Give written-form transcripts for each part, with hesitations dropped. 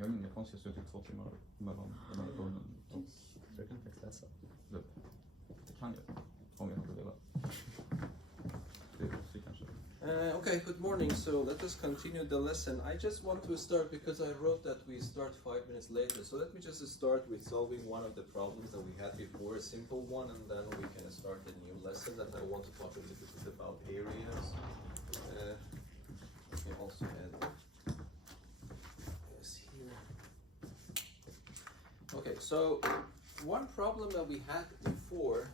Jag har inga konstiga suttit 2 timmar mellan de här proven. Jag kan faktiskt läsa. Det kan jag, om jag hade velat. Det är också kanske. Okay, good morning. So let us continue the lesson. I just want to start because I wrote that we start 5 minutes later. So let me just start with solving one of the problems that we had before, a simple one, and then we can start a new lesson that I want to talk a little bit about areas. We also add this here. Okay, so one problem that we had before,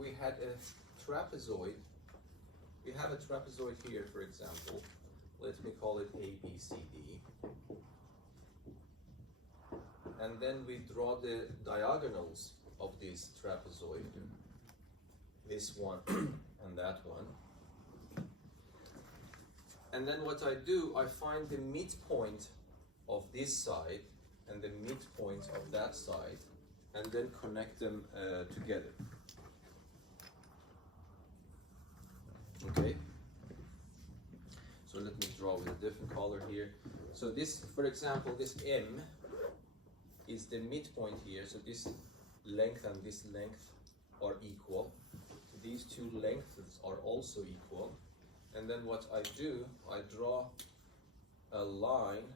we had a trapezoid. We have a trapezoid here, for example. Let me call it A, B, C, D. And then we draw the diagonals of this trapezoid. This one and that one. And then what I do, I find the midpoint of this side and the midpoint of that side, and then connect them together. Okay, so let me draw with a different color here. So this, for example, this M is the midpoint here. So this length and this length are equal. So these two lengths are also equal. And then what I do, I draw a line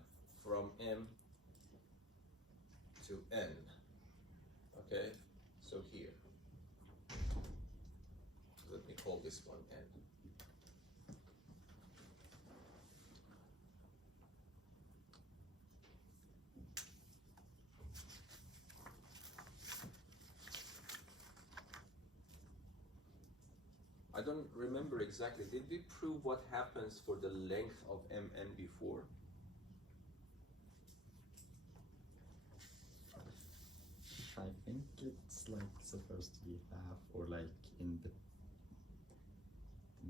from M to N. Okay, so here. Let me call this one N. I don't remember exactly. Did we prove what happens for the length of MN before? I think it's like supposed to be half, or like in the...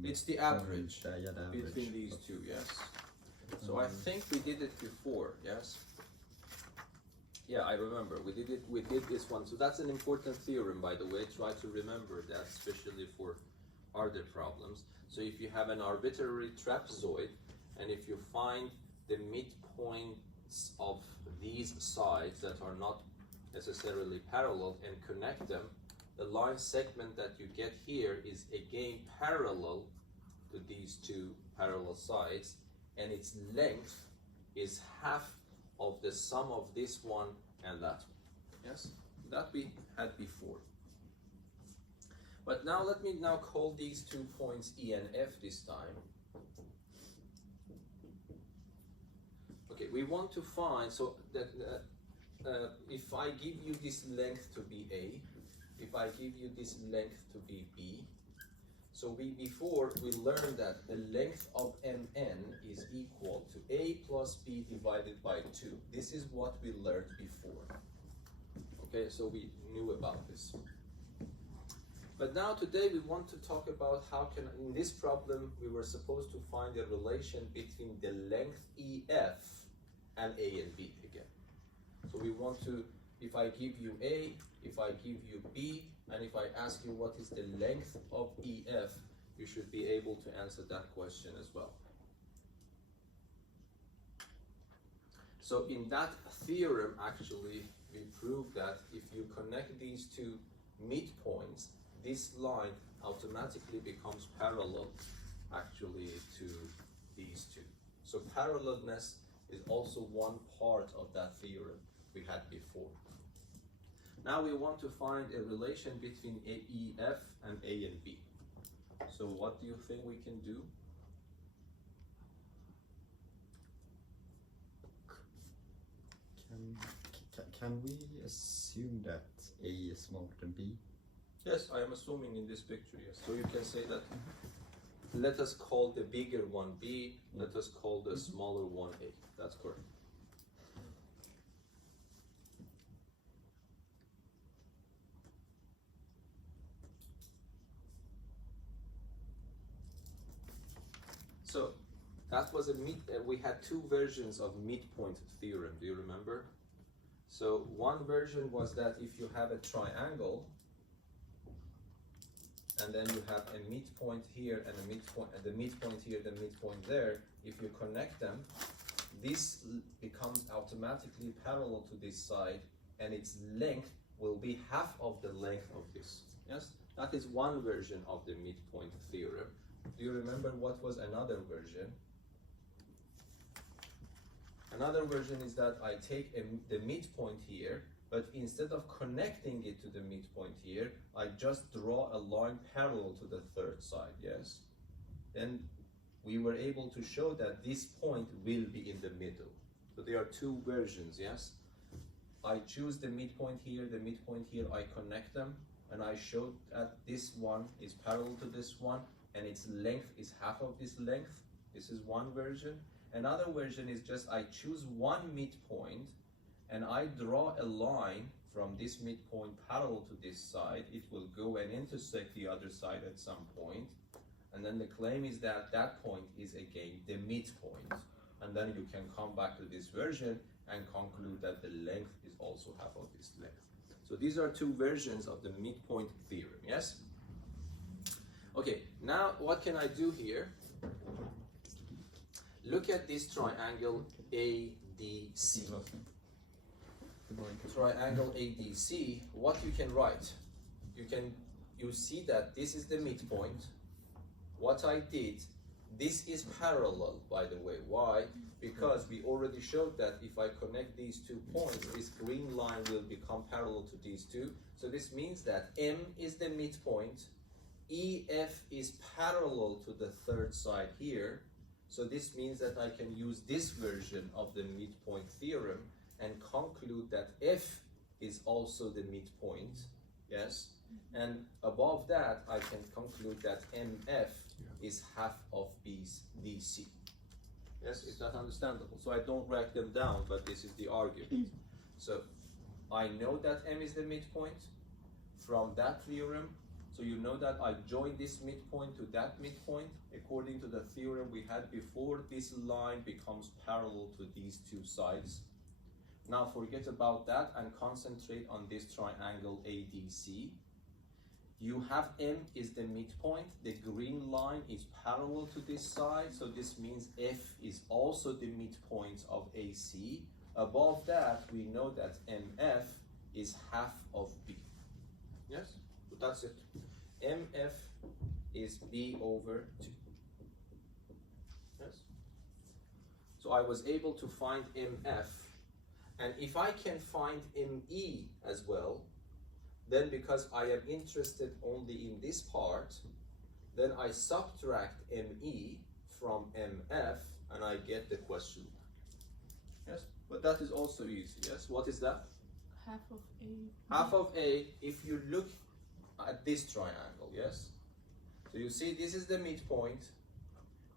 It's the average, yeah, the average between these two, yes. So I think we did it before, yes? Yeah, I remember. We did this one. So that's an important theorem, by the way. Try to remember that, especially for other problems. So if you have an arbitrary trapezoid, and if you find the midpoints of these sides that are not necessarily parallel and connect them, the line segment that you get here is again parallel to these two parallel sides, and its length is half of the sum of this one and that one. Yes, that we had before. But now let me now call these 2 points E and F this time. Okay, we want to find, so that if I give you this length to be A, if I give you this length to be B, so before we learned that the length of MN is equal to A plus B divided by 2. This is what we learned before. Okay, so we knew about this. But now today we want to talk about how can, in this problem, we were supposed to find a relation between the length EF and A and B again. So we want to, if I give you A, if I give you B, and if I ask you what is the length of EF, you should be able to answer that question as well. So in that theorem, actually, we proved that if you connect these two midpoints, this line automatically becomes parallel actually to these two. So parallelness is also one part of that theorem we had before. Now we want to find a relation between EF and A and B. So what do you think we can do? Can we assume that A is smaller than B? Yes, I am assuming in this picture, yes. So you can say that, let us call the bigger one B, let us call the smaller one A. That's correct. So that was we had 2 versions of midpoint theorem, do you remember? So one version was that if you have a triangle, and then you have a midpoint here and a midpoint, and the midpoint here, the midpoint there, if you connect them, this becomes automatically parallel to this side, and its length will be half of the length of this. Yes, that is one version of the midpoint theorem. Do you remember what was another version? Another version is that I take the midpoint here, but instead of connecting it to the midpoint here, I just draw a line parallel to the third side, yes? Then we were able to show that this point will be in the middle. So there are two versions, yes? I choose the midpoint here, I connect them, and I show that this one is parallel to this one, and its length is half of this length. This is one version. Another version is just I choose one midpoint, and I draw a line from this midpoint parallel to this side. It will go and intersect the other side at some point. And then the claim is that that point is again the midpoint. And then you can come back to this version and conclude that the length is also half of this length. So these are two versions of the midpoint theorem, yes? Okay, now what can I do here? Look at this triangle ADC. Triangle ADC, what you can write? You see that this is the midpoint. What I did, this is parallel, by the way. Why? Because we already showed that if I connect these 2 points, this green line will become parallel to these two. So this means that M is the midpoint, EF is parallel to the third side here. So this means that I can use this version of the midpoint theorem and conclude that F is also the midpoint, yes? And above that, I can conclude that MF is half of B's DC. Yes, is that understandable? So I don't write them down, but this is the argument. So I know that M is the midpoint from that theorem. So you know that I join this midpoint to that midpoint. According to the theorem we had before, this line becomes parallel to these two sides. Now forget about that and concentrate on this triangle ADC. You have M is the midpoint, the green line is parallel to this side, so this means F is also the midpoint of AC. Above that, we know that MF is half of B. Yes? So that's it. MF is B over 2. Yes? So I was able to find MF, and if I can find ME as well, then because I am interested only in this part, then I subtract ME from MF and I get the question mark. Yes, but that is also easy, yes? What is that? Half of A. Half of A, if you look at this triangle, yes? So you see this is the midpoint.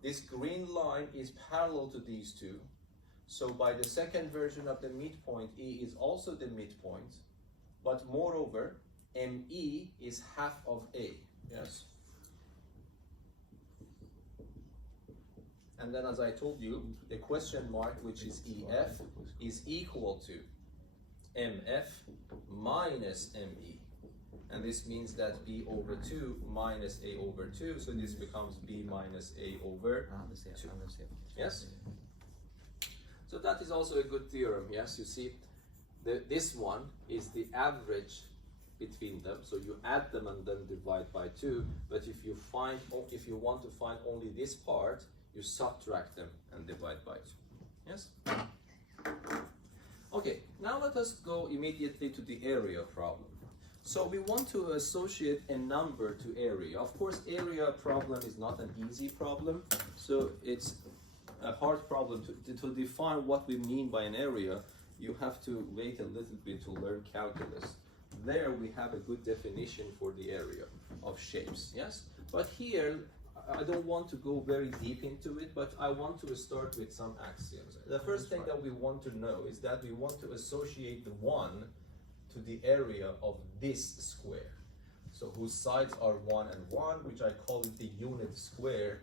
This green line is parallel to these two. So by the second version of the midpoint, E is also the midpoint. But moreover, ME is half of A, yes? And then as I told you, the question mark, which is EF, is equal to MF minus ME. And this means that B over 2 minus A over 2, so this becomes B minus A over 2. Yes? So that is also a good theorem, yes? You see, this one is the average between them, so you add them and then divide by 2, but if you want to find only this part, you subtract them and divide by 2. Yes? Okay, now let us go immediately to the area problem. So we want to associate a number to area. Of course, area problem is not an easy problem, so it's a hard problem to define what we mean by an area. You have to wait a little bit to learn calculus. There we have a good definition for the area of shapes, yes? But here, I don't want to go very deep into it, but I want to start with some axioms. The first thing that we want to know is that we want to associate the 1 to the area of this square. So whose sides are 1 and 1, which I call it the unit square.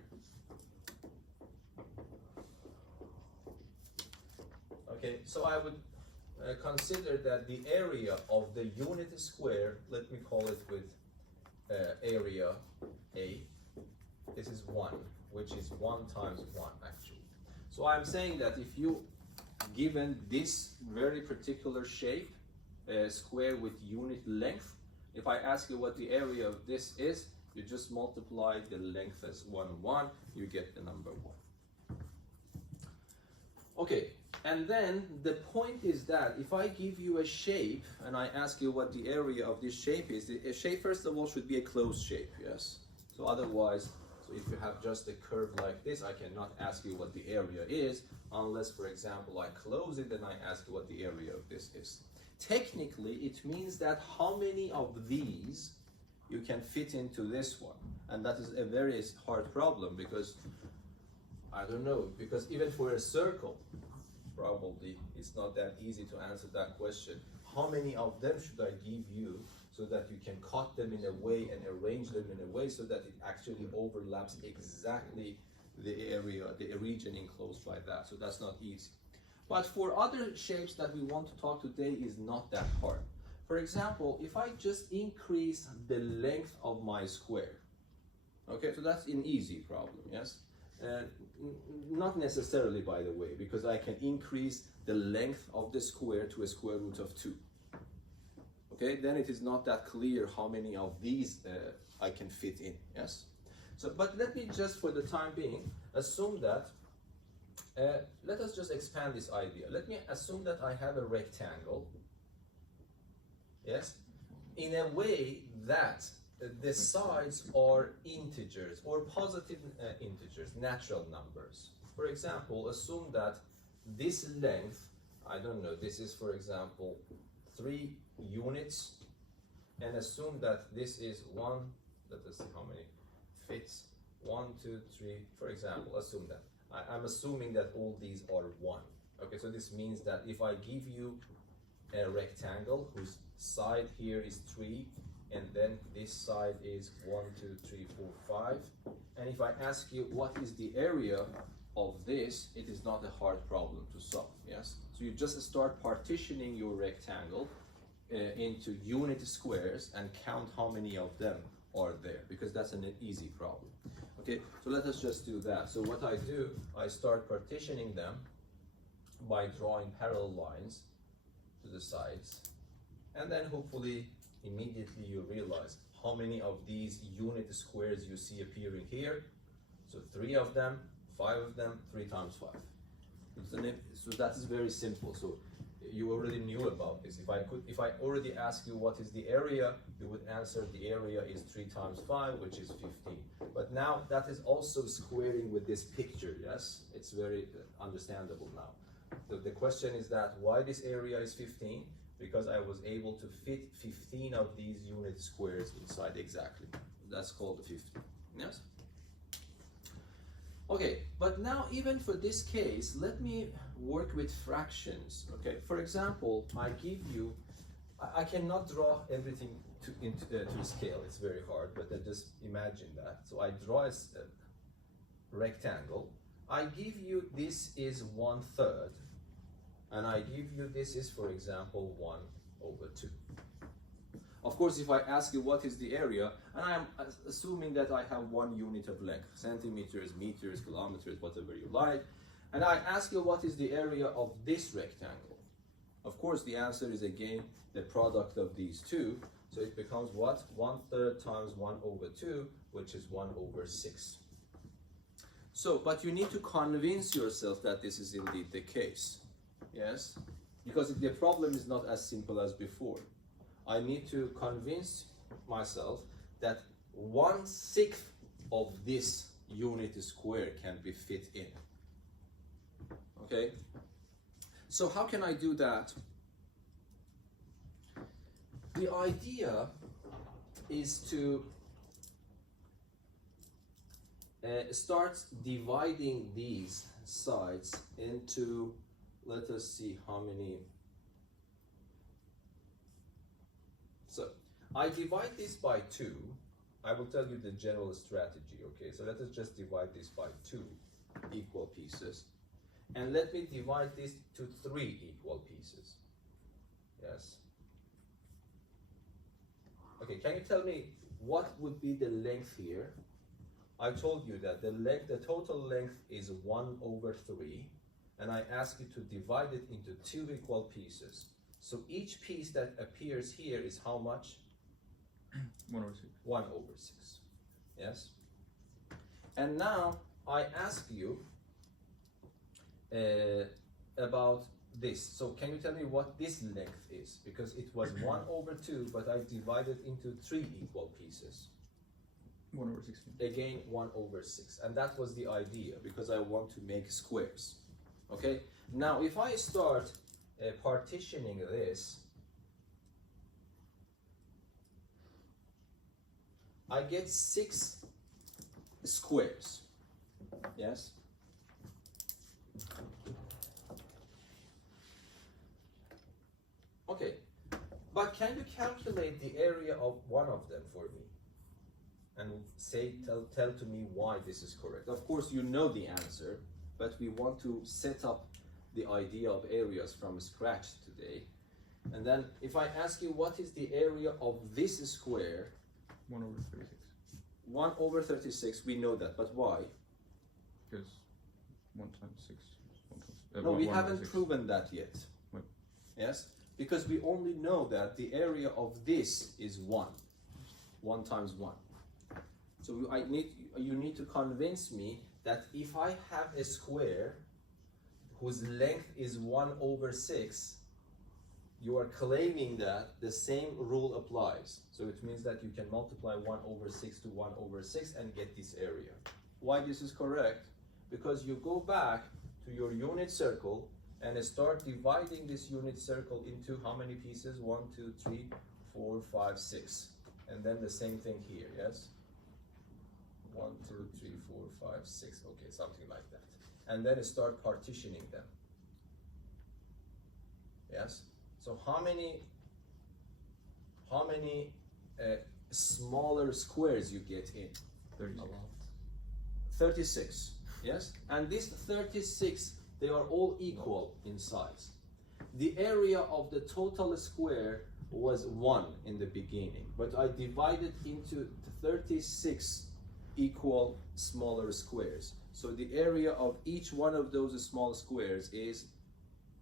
Okay, so I would consider that the area of the unit square, let me call it with area A, this is 1, which is 1 times 1 actually. So I'm saying that if you given this very particular shape, square with unit length, if I ask you what the area of this is, you just multiply the length as 1, 1, you get the number 1. Okay, and then the point is that if I give you a shape and I ask you what the area of this shape is, a shape first of all should be a closed shape, yes? So otherwise, so if you have just a curve like this, I cannot ask you what the area is, unless, for example, I close it and I ask you what the area of this is. Technically, it means that how many of these you can fit into this one. And that is a very hard problem because, I don't know, because even for a circle, probably it's not that easy to answer that question. How many of them should I give you so that you can cut them in a way and arrange them in a way so that it actually overlaps exactly the area, the region enclosed by that. So that's not easy. But for other shapes that we want to talk today is not that hard. For example, if I just increase the length of my square, okay, so that's an easy problem, yes? Not necessarily, by the way, because I can increase the length of the square to a square root of 2. Okay, then it is not that clear how many of these I can fit in, yes? So, but let me just, for the time being, assume that, let us just expand this idea. Let me assume that I have a rectangle, yes, in a way that the sides are integers or positive integers, natural numbers. For example, assume that this length, I don't know, this is, for example, 3 units, and assume that this is 1, let us see how many fits, 1, 2, 3, for example, assume that. I'm assuming that all these are 1. Okay, so this means that if I give you a rectangle whose side here is 3, and then this side is 1, 2, 3, 4, 5, and if I ask you what is the area of this, it is not a hard problem to solve, yes? So you just start partitioning your rectangle into unit squares and count how many of them are there, because that's an easy problem. Okay, so let us just do that. So what I do, I start partitioning them by drawing parallel lines to the sides, and then hopefully immediately you realize how many of these unit squares you see appearing here. So 3 of them, 5 of them, 3 times 5. So that is very simple. So you already knew about this. If I already ask you what is the area, you would answer the area is 3 times 5, which is 15. But now that is also squaring with this picture, yes? It's very understandable now. So the question is that why this area is 15? Because I was able to fit 15 of these unit squares inside exactly. That's called the 15, yes? Okay, but now even for this case, let me work with fractions, okay? For example, I give you, I cannot draw everything to scale, it's very hard, but just imagine that. So I draw a rectangle, I give you this is 1/3, and I give you this is, for example, 1/2. Of course, if I ask you what is the area, and I am assuming that I have 1 unit of length, centimeters, meters, kilometers, whatever you like, and I ask you what is the area of this rectangle. Of course, the answer is again the product of these two, so it becomes what? 1/3 times 1/2, which is 1/6. So, but you need to convince yourself that this is indeed the case. Yes, because the problem is not as simple as before. I need to convince myself that 1/6 of this unit square can be fit in. Okay, so how can I do that? The idea is to start dividing these sides into, let us see how many. So I divide this by 2. I will tell you the general strategy, okay? So let us just divide this by 2 equal pieces. And let me divide this to 3 equal pieces. Yes? Okay, can you tell me what would be the length here I told you that the total length is 1 over 3, and I ask you to divide it into 2 equal pieces. So each piece that appears here is how much? 1 over 6. 1 over 6. Yes? And now I ask you about this. So can you tell me what this length is? Because it was 1 over 2, but I divided into 3 equal pieces. 1 over 16. Again, 1 over 6. And that was the idea, because I want to make squares. Okay? Now, if I start partitioning this, I get 6 squares. Yes? Okay. But can you calculate the area of one of them for me? And tell to me why this is correct. Of course, you know the answer, but we want to set up the idea of areas from scratch today. And then if I ask you what is the area of this square? 1 over 36. 1 over 36, we know that, but why? Because 1 times 6. 1 times, No, we 1 over haven't 6. proven that yet. What? Yes? Because we only know that the area of this is 1. 1 times 1. So you need to convince me that if I have a square whose length is 1 over 6, you are claiming that the same rule applies. So it means that you can multiply 1 over 6 to 1 over 6 and get this area. Why this is correct? Because you go back to your unit circle and start dividing this unit circle into how many pieces? 1, 2, 3, 4, 5, 6. And then the same thing here, yes? 1, 2, 3, 4, 5, 6. Okay, something like that. And then start partitioning them. Yes? So how many smaller squares you get in? 36. 36. Yes? And this 36, they are all equal in size. The area of the total square was 1 in the beginning, but I divided into 36 equal smaller squares. So the area of each one of those small squares is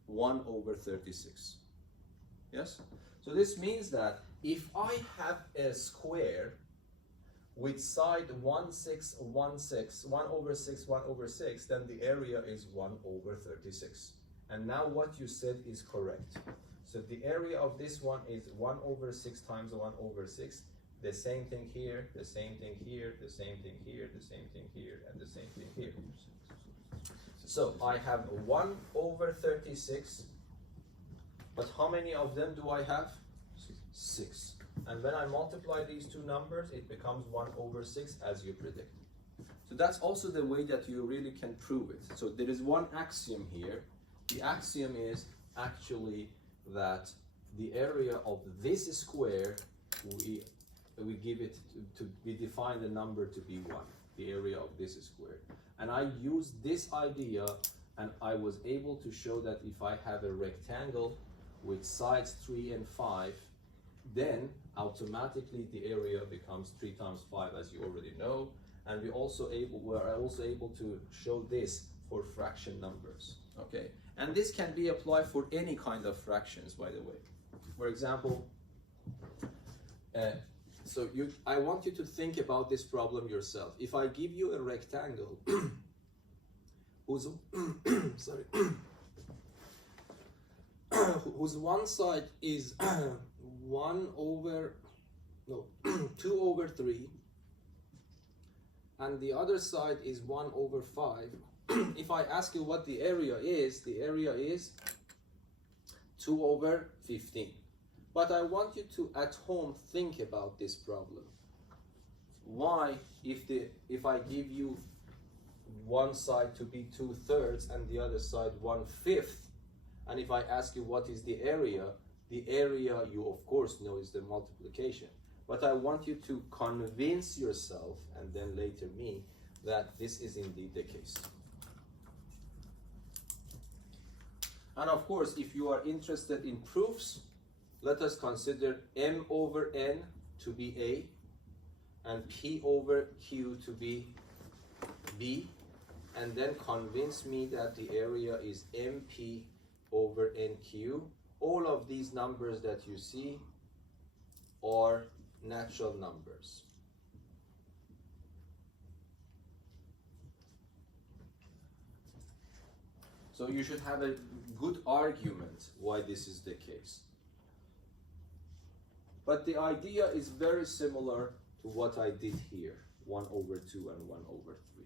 1 over 36. Yes? So this means that if I have a square with side 1, 6, 1, 6, 1 over 6, 1 over 6, then the area is 1 over 36. And now what you said is correct. So the area of this one is 1 over 6 times 1 over 6. The same thing here, the same thing here, the same thing here, the same thing here, and the same thing here. So I have 1 over 36, but how many of them do I have? 6. And when I multiply these two numbers, it becomes 1 over 6 as you predict. So that's also the way that you really can prove it. So there is one axiom here. The axiom is actually that the area of this square, we give it we define the number to be 1, the area of this square. And I used this idea, and I was able to show that if I have a rectangle with sides 3 and 5, then automatically the area becomes 3 times 5, as you already know. And we're also able to show this for fraction numbers. Okay, and this can be applied for any kind of fractions, by the way. For example, I want you to think about this problem yourself. If I give you a rectangle whose whose one side is 2 over 3, and the other side is 1 over 5. If I ask you what the area is 2 over 15. But I want you to, at home, think about this problem. Why, if I give you one side to be 2/3 and the other side 1/5, and if I ask you what is the area you of course know is the multiplication. But I want you to convince yourself, and then later me, that this is indeed the case. And of course, if you are interested in proofs, let us consider m over n to be a, and p over q to be B, and then convince me that the area is MP over NQ. All of these numbers that you see are natural numbers. So you should have a good argument why this is the case. But the idea is very similar to what I did here, 1 over 2 and 1 over 3.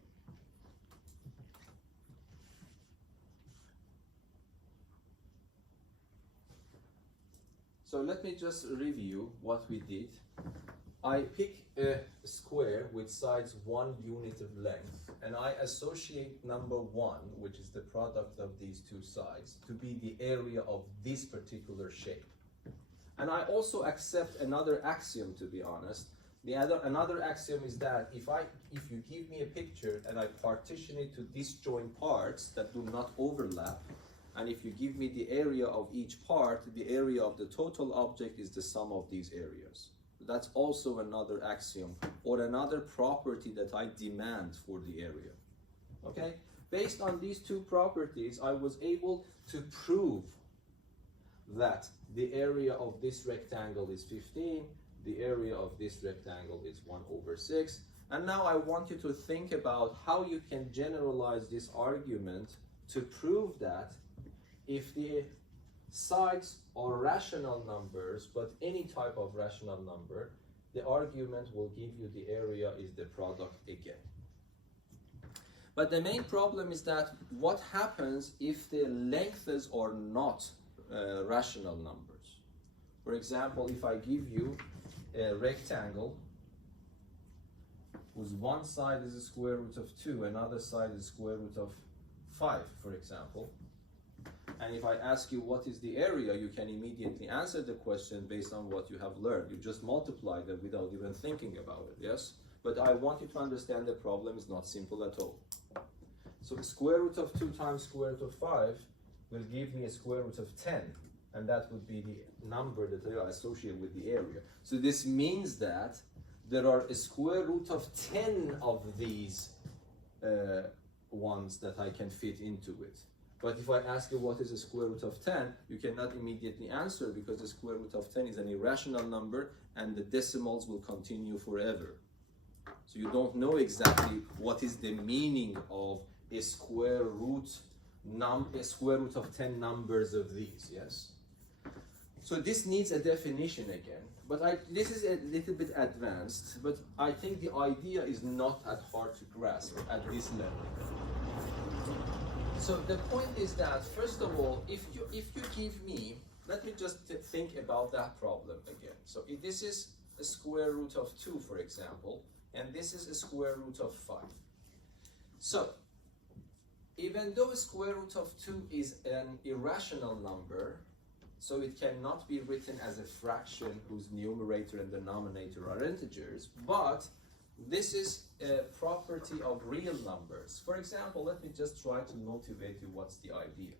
So let me just review what we did. I pick a square with sides 1 unit of length, and I associate number 1, which is the product of these two sides, to be the area of this particular shape. And I also accept another axiom, to be honest. Another axiom is that if you give me a picture and I partition it to disjoint parts that do not overlap, and if you give me the area of each part, the area of the total object is the sum of these areas. That's also another axiom, or another property that I demand for the area. Okay? Based on these two properties, I was able to prove that the area of this rectangle is 15, the area of this rectangle is 1 over 6. And now I want you to think about how you can generalize this argument to prove that if the sides are rational numbers, but any type of rational number, the argument will give you the area is the product again. But the main problem is that what happens if the lengths are not rational numbers? For example, if I give you a rectangle whose one side is the square root of 2, another side is the square root of 5, for example, and if I ask you what is the area, you can immediately answer the question based on what you have learned. You just multiply them without even thinking about it, yes? But I want you to understand the problem is not simple at all. So the square root of 2 times square root of 5 will give me a square root of 10, and that would be the number that I associate with the area. So this means that there are a square root of 10 of these ones that I can fit into it. But if I ask you what is the square root of 10, you cannot immediately answer because the square root of 10 is an irrational number and the decimals will continue forever. So you don't know exactly what is the meaning of a square root of 10 numbers of these, yes? So this needs a definition again. But this is a little bit advanced, but I think the idea is not that hard to grasp at this level. So the point is that, first of all, if you give me, let me just think about that problem again. So if this is a square root of 2, for example, and this is a square root of 5. So even though a square root of 2 is an irrational number, so it cannot be written as a fraction whose numerator and denominator are integers, but this is a property of real numbers. For example, let me just try to motivate you what's the idea.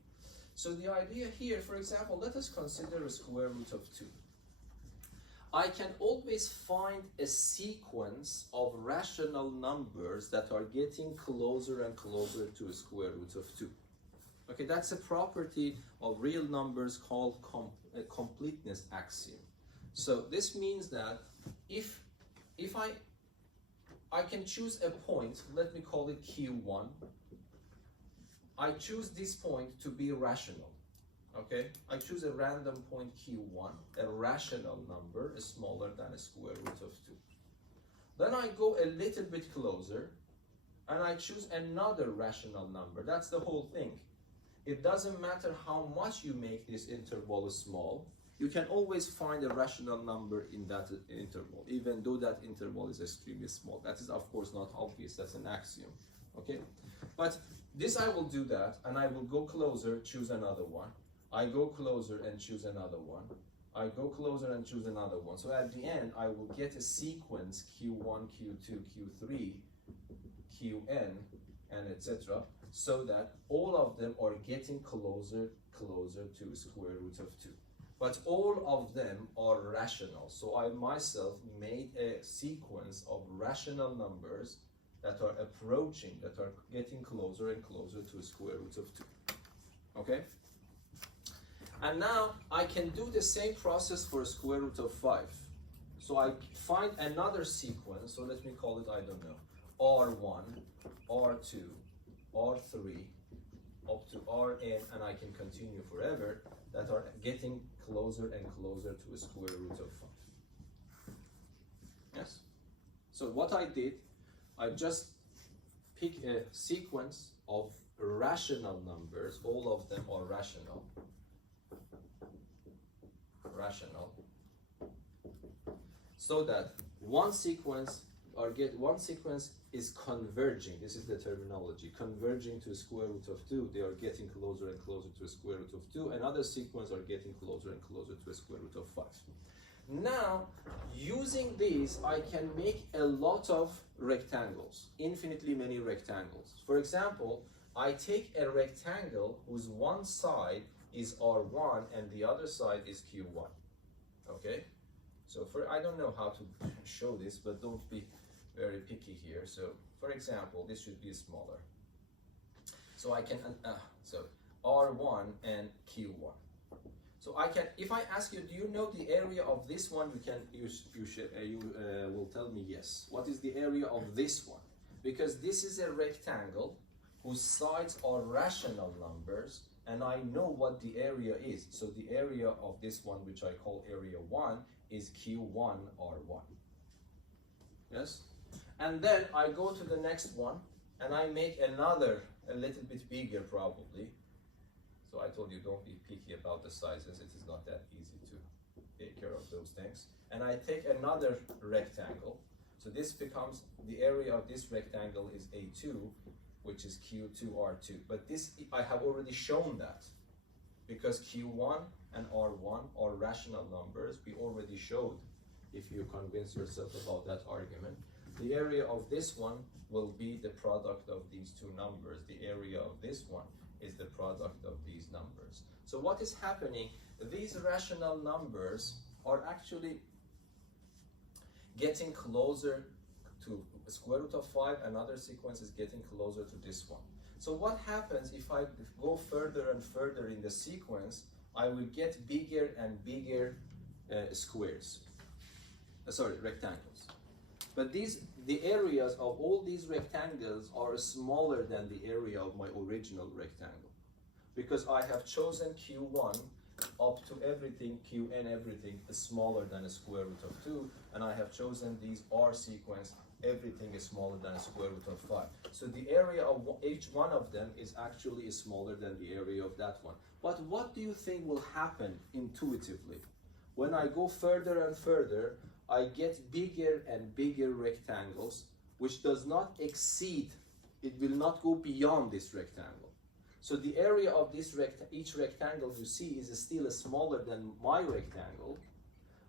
So the idea here, for example, let us consider a square root of 2. I can always find a sequence of rational numbers that are getting closer and closer to a square root of 2. Okay, that's a property of real numbers called a completeness axiom. So this means that if I can choose a point, let me call it Q1. I choose this point to be rational, okay? I choose a random point Q1, a rational number, smaller than a square root of 2. Then I go a little bit closer, and I choose another rational number. That's the whole thing. It doesn't matter how much you make this interval small, you can always find a rational number in that interval, even though that interval is extremely small. That is, of course, not obvious. That's an axiom, okay? But this, I will do that, and I will go closer, choose another one. I go closer and choose another one. I go closer and choose another one. So at the end, I will get a sequence Q1, Q2, Q3, Qn, and etc., so that all of them are getting closer to square root of 2. But all of them are rational. So I myself made a sequence of rational numbers that are approaching, that are getting closer and closer to a square root of 2. Okay? And now I can do the same process for a square root of 5. So I find another sequence, so let me call it, I don't know, R1, R2, R3, up to Rn, and I can continue forever, that are getting closer and closer to a square root of 5. Yes? So what I did, I just pick a sequence of rational numbers, all of them are rational, so that one sequence is converging. This is the terminology, converging to a square root of 2. They are getting closer and closer to a square root of 2. Another sequence are getting closer and closer to a square root of 5. Now, using these, I can make a lot of rectangles, infinitely many rectangles. For example, I take a rectangle whose one side is R1 and the other side is Q1. Okay? So I don't know how to show this, but don't be very picky here. So for example, this should be smaller. So I can, so R1 and Q1. So I can, if I ask you, do you know the area of this one? You will tell me yes. What is the area of this one? Because this is a rectangle whose sides are rational numbers, and I know what the area is. So the area of this one, which I call area 1, is Q1 R1. Yes? And then I go to the next one, and I make another, a little bit bigger probably. So I told you, don't be picky about the sizes. It is not that easy to take care of those things. And I take another rectangle. So this becomes, the area of this rectangle is A2, which is Q2R2. But this, I have already shown that, because Q1 and R1 are rational numbers. We already showed, if you convince yourself about that argument. The area of this one will be the product of these two numbers. The area of this one is the product of these numbers. So what is happening? These rational numbers are actually getting closer to square root of 5. Another sequence is getting closer to this one. So what happens if I go further and further in the sequence? I will get bigger and bigger rectangles. But the areas of all these rectangles are smaller than the area of my original rectangle, because I have chosen Q1 up to everything, Qn everything is smaller than a square root of 2, and I have chosen these R sequence, everything is smaller than a square root of 5. So the area of each one of them is actually smaller than the area of that one. But what do you think will happen intuitively? When I go further and further, I get bigger and bigger rectangles, which does not exceed, it will not go beyond this rectangle. So the area of this each rectangle you see is still smaller than my rectangle,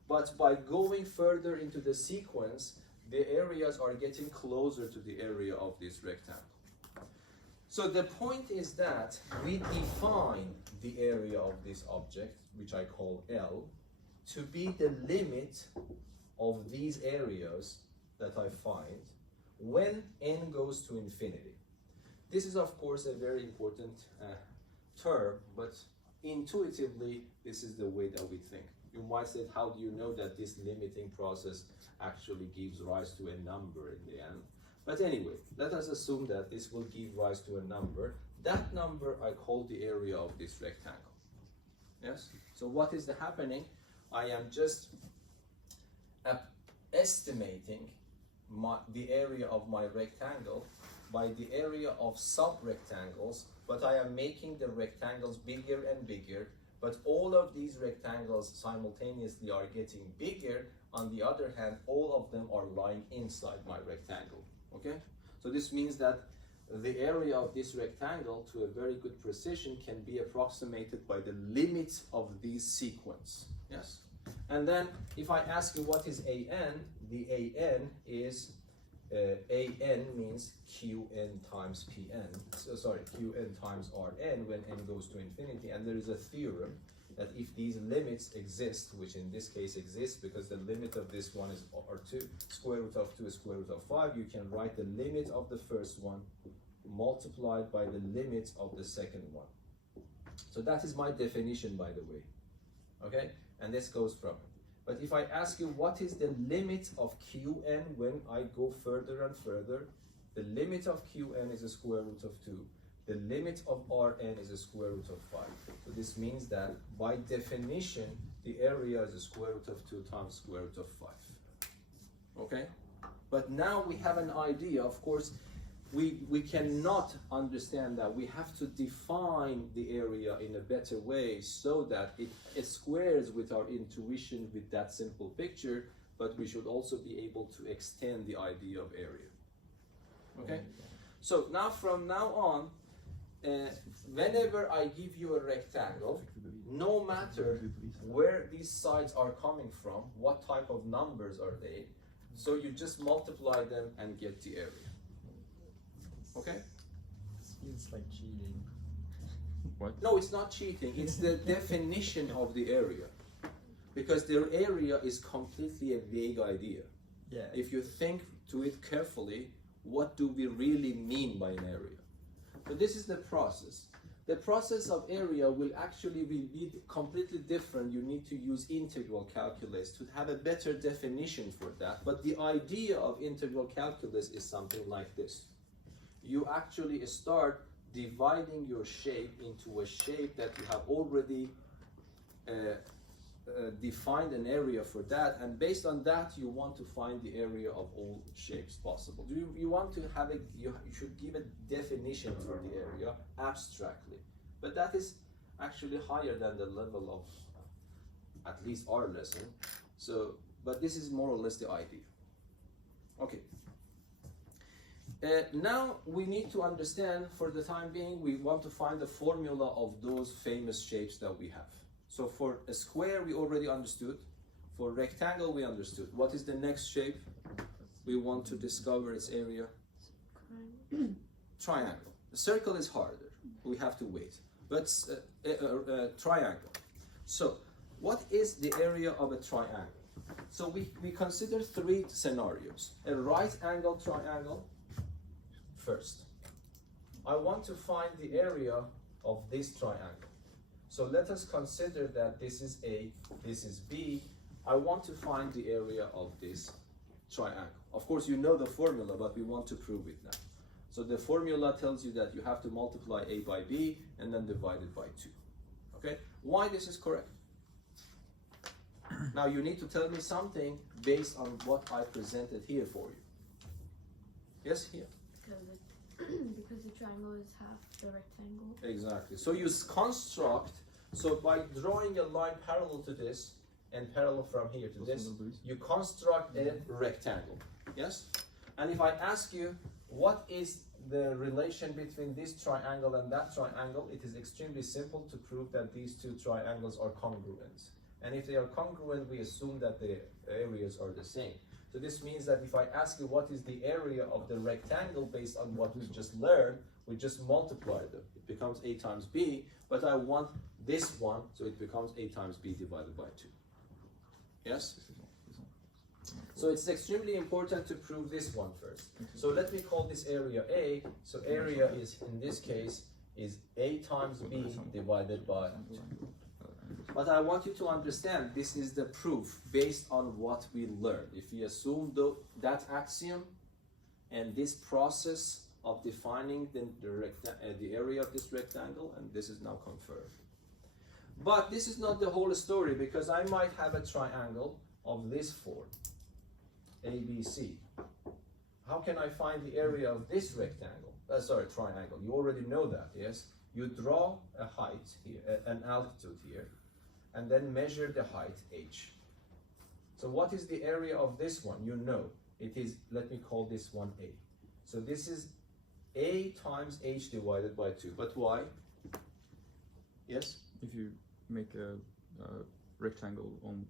but by going further into the sequence, the areas are getting closer to the area of this rectangle. So the point is that we define the area of this object, which I call L, to be the limit of these areas that I find when n goes to infinity. This is of course a very important term, but intuitively this is the way that we think. You might say, how do you know that this limiting process actually gives rise to a number in the end? But anyway, let us assume that this will give rise to a number. That number I call the area of this rectangle. Yes? So what is happening? I am just estimating the area of my rectangle by the area of sub-rectangles, but I am making the rectangles bigger and bigger, but all of these rectangles simultaneously are getting bigger. On the other hand, all of them are lying inside my rectangle, okay? So this means that the area of this rectangle, to a very good precision, can be approximated by the limits of this sequence, yes? And then if I ask you what is AN, the AN is, AN means Qn times Pn, so sorry, Qn times Rn when n goes to infinity, and there is a theorem. that if these limits exist, which in this case exists because the limit of this one is or 2, square root of 2 is square root of 5, you can write the limit of the first one multiplied by the limit of the second one. So that is my definition, by the way. Okay, and this goes from it. But if I ask you what is the limit of Qn when I go further and further, the limit of Qn is a square root of 2. The limit of Rn is a square root of 5. So this means that by definition, the area is a square root of 2 times square root of 5. Okay? But now we have an idea. Of course, we cannot understand that. We have to define the area in a better way so that it squares with our intuition with that simple picture, but we should also be able to extend the idea of area. Okay? So now from now on, whenever I give you a rectangle, no matter where these sides are coming from, what type of numbers are they, so you just multiply them and get the area. Okay? This feels like cheating. What? No, it's not cheating. It's the definition of the area. Because the area is completely a vague idea. Yeah. If you think to it carefully, what do we really mean by an area? So this is the process. The process of area will actually be completely different. You need to use integral calculus to have a better definition for that. But the idea of integral calculus is something like this. You actually start dividing your shape into a shape that you have already defined an area for that, and based on that you want to find the area of all shapes possible. You want to have you should give a definition for the area abstractly, but that is actually higher than the level of at least our lesson. So, but this is more or less the idea. Okay. Now we need to understand, for the time being, we want to find the formula of those famous shapes that we have. So for a square we already understood, for rectangle we understood. What is the next shape? We want to discover its area. Triangle. The circle is harder, we have to wait. But triangle. So what is the area of a triangle? So we consider 3 scenarios. A right angle triangle first. I want to find the area of this triangle. So let us consider that this is A, this is B. I want to find the area of this triangle. Of course, you know the formula, but we want to prove it now. So the formula tells you that you have to multiply A by B and then divide it by 2. Okay? Why this is correct? Now you need to tell me something based on what I presented here for you. Yes, here. Because the triangle is half the rectangle. Exactly. So you construct, so by drawing a line parallel to this and parallel from here to this, you construct a rectangle. Yes? And if I ask you, what is the relation between this triangle and that triangle, it is extremely simple to prove that these 2 triangles are congruent. And if they are congruent, we assume that the areas are the same. So this means that if I ask you what is the area of the rectangle based on what we just learned, we just multiply them. It becomes A times B, but I want this one, so it becomes A times B divided by 2. Yes? So it's extremely important to prove this one first. So let me call this area A. So area is, in this case, is A times B divided by 2. But I want you to understand this is the proof based on what we learned. If we assume that axiom and this process of defining the area of this rectangle, and this is now confirmed. But this is not the whole story, because I might have a triangle of this form, ABC. How can I find the area of this rectangle? Triangle. You already know that, yes? You draw a height here, an altitude here, and then measure the height h. So what is the area of this one? You know, it is, let me call this one A. So this is A times h divided by 2. But why? Yes? If you make a rectangle on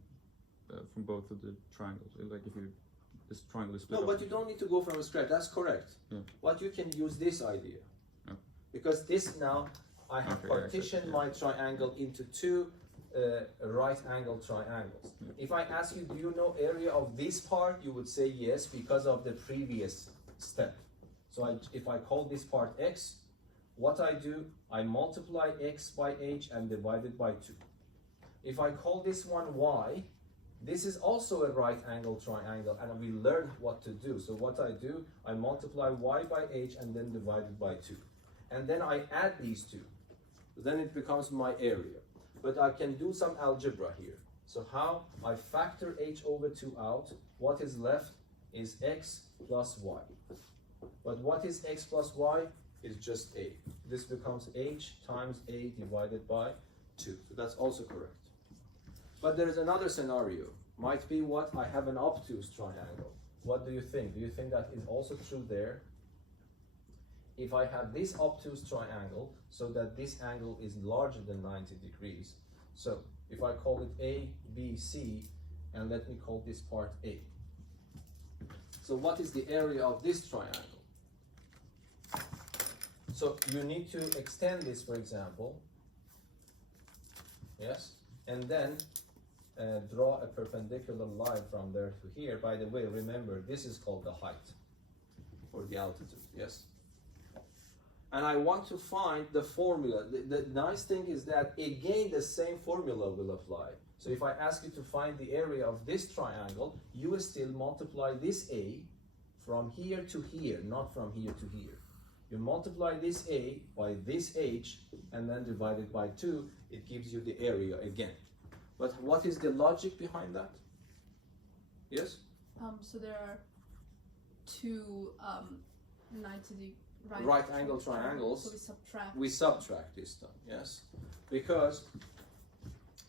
from both of the triangles, like if you this triangle is split No, up. but you don't need to go from scratch. That's correct. Yeah. What you can use this idea. Yeah. Because this now, I have Okay, partitioned yeah. my triangle into 2 right angle triangles. If I ask you, do you know area of this part? You would say yes, because of the previous step. So if I call this part x, what I do, I multiply x by h and divide it by 2. If I call this one y, this is also a right angle triangle, and we learned what to do. So what I do, I multiply y by h and then divide it by 2. And then I add these two. Then it becomes my area. But I can do some algebra here. So how? I factor h over 2 out. What is left is x plus y. But what is x plus y? Is just a. This becomes h times a divided by 2. So that's also correct. But there is another scenario. Might be what? I have an obtuse triangle. What do you think? Do you think that is also true there? If I have this obtuse triangle, so that this angle is larger than 90 degrees, so if I call it A, B, C, and let me call this part A. So what is the area of this triangle? So you need to extend this, for example, yes, and then draw a perpendicular line from there to here. By the way, remember, this is called the height, or the altitude, yes? And I want to find the formula. The nice thing is that, again, the same formula will apply. So if I ask you to find the area of this triangle, you will still multiply this A from here to here, not from here to here. You multiply this A by this H, and then divide it by 2, it gives you the area again. But what is the logic behind that? Yes? So there are two 90-degree right angle triangles. So we subtract this time, yes? Because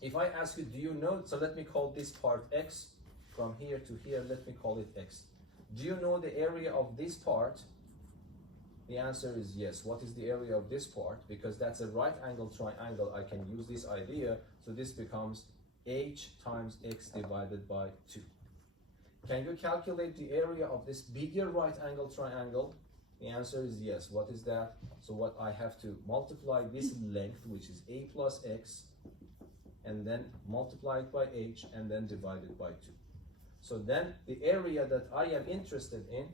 if I ask you, do you know, so let me call this part x, from here to here, let me call it x. Do you know the area of this part? The answer is yes. What is the area of this part? Because that's a right angle triangle, I can use this idea, so this becomes h times x divided by 2. Can you calculate the area of this bigger right angle triangle? The answer is yes. What is that? So what I have to multiply this length, which is a plus x, and then multiply it by h, and then divide it by 2. So then the area that I am interested in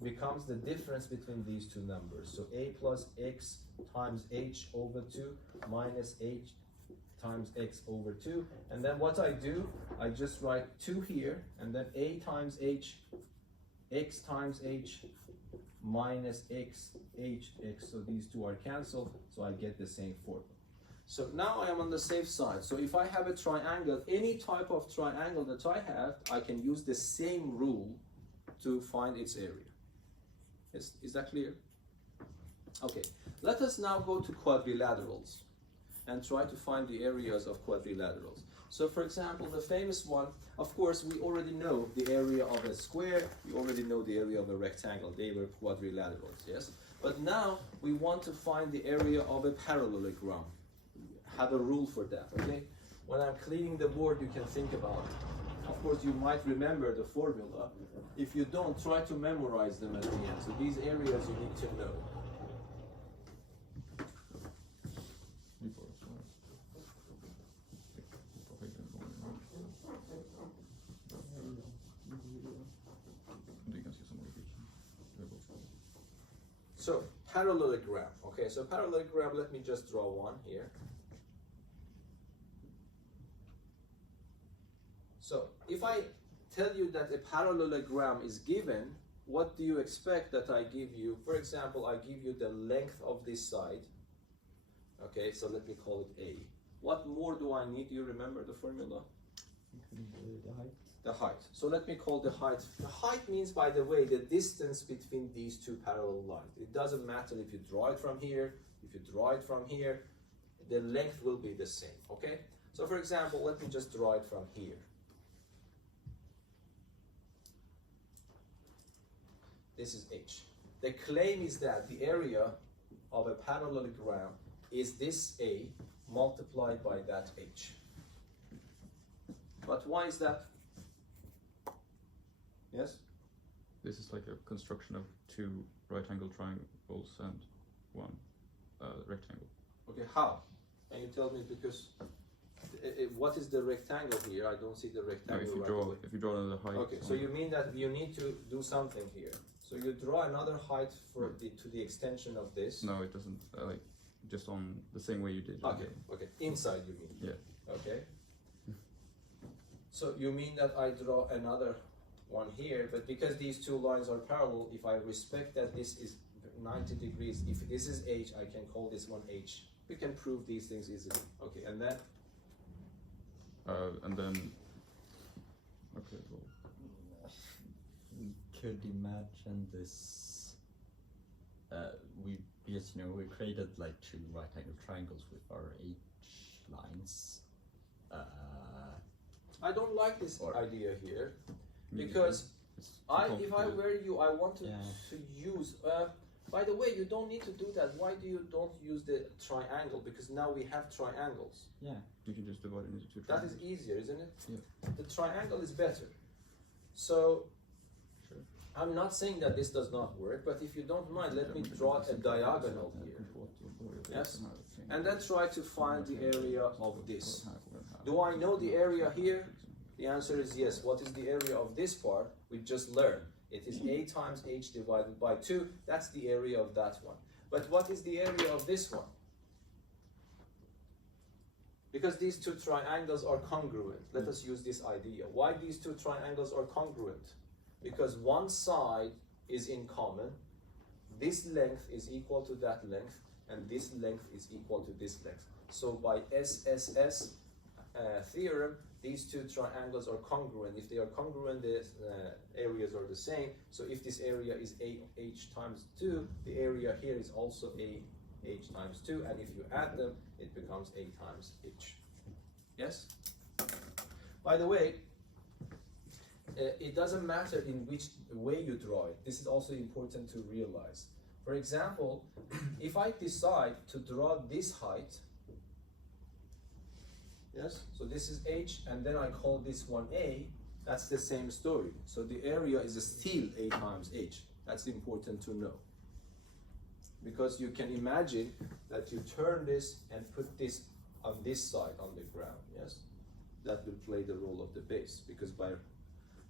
becomes the difference between these two numbers. So a plus x times h over 2 minus h times x over 2. And then what I do, I just write 2 here, and then a times h, x times h, minus x, h, x. So these two are cancelled, so I get the same formula. So now I am on the safe side. So if I have a triangle, any type of triangle that I have, I can use the same rule to find its area. Is that clear? Okay, let us now go to quadrilaterals and try to find the areas of quadrilaterals. So for example, the famous one, of course, we already know the area of a square, we already know the area of a rectangle. They were quadrilaterals, yes? But now we want to find the area of a parallelogram. Have a rule for that, okay? When I'm cleaning the board, you can think about it. Of course, you might remember the formula. If you don't, try to memorize them at the end. So these areas you need to know. So parallelogram, okay, so parallelogram, let me just draw one here. So if I tell you that a parallelogram is given, what do you expect that I give you? For example, I give you the length of this side. Okay, so let me call it A. What more do I need? Do you remember the formula? The height. The height. So let me call the height. The height means, by the way, the distance between these two parallel lines. It doesn't matter if you draw it from here, if you draw it from here, the length will be the same, okay? So for example, let me just draw it from here. This is H. The claim is that the area of a parallelogram is this A multiplied by that H. But why is that? Yes? This is like a construction of two right angle triangles and one rectangle. Okay, how? Can you tell me? Because what is the rectangle here? I don't see the No, rectangle right away. if you draw another height. Okay, so you mean that you need to do something here. So you draw another height for to the extension of this. No, it doesn't. Like just on the same way you did. Okay, okay. Inside you mean? Yeah. Okay. So you mean that I draw another one here, but because these two lines are parallel, if I respect that this is 90 degrees, if this is h, I can call this one h. We can prove these things easily. Okay, and then? And then. Okay. Well, We could imagine this. Because you know we created like two right-angled triangles with our h lines. I don't like this Or- idea here, because it's too if I complicated. were you, I want to Yeah. use. By the way, you don't need to do that. Why do you don't use the triangle? Because now we have triangles. Yeah. You can just divide it into two That triangles. is easier, isn't it? Yeah. The triangle is better. So, Sure. I'm not saying that this does not work, but if you don't mind, let me draw a diagonal here. Yes? And then try to find the area of this. Do I know the area here? The answer is yes. What is the area of this part? We just learned. It is a times h divided by 2. That's the area of that one. But what is the area of this one? Because these two triangles are congruent. Let us use this idea. Why these two triangles are congruent? Because one side is in common. This length is equal to that length, and this length is equal to this length. So by Sss theorem, these two triangles are congruent. If they are congruent, the areas are the same. So if this area is h times 2, the area here is also h times 2, and if you add them, it becomes a times h. Yes? By the way, it doesn't matter in which way you draw it. This is also important to realize. For example, if I decide to draw this height, yes, so this is h, and then I call this one a, that's the same story. So the area is still a times h. That's important to know. Because you can imagine that you turn this and put this on this side on the ground, yes? That will play the role of the base, because by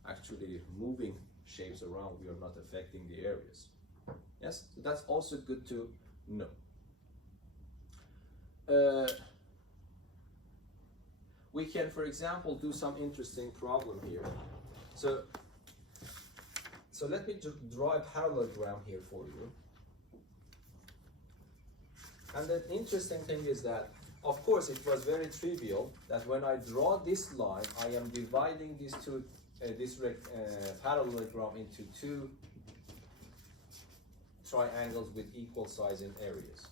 actually moving shapes around, we are not affecting the areas. Yes, so that's also good to know. We can, for example, do some interesting problem here. So let me draw a parallelogram here for you. And the interesting thing is that, of course, it was very trivial that when I draw this line, I am dividing these two, parallelogram into two triangles with equal size in areas.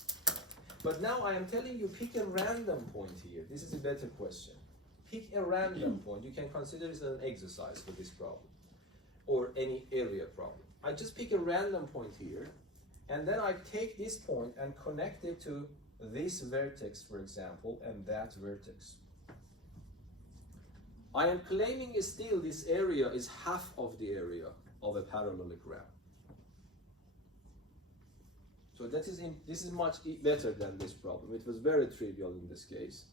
But now I am telling you, pick a random point here. This is a better question. Pick a random point. You can consider this as an exercise for this problem, or any area problem. I just pick a random point here, and then I take this point and connect it to this vertex, for example, and that vertex. I am claiming still this area is half of the area of a parallelogram. So this is much better than this problem. It was very trivial in this case,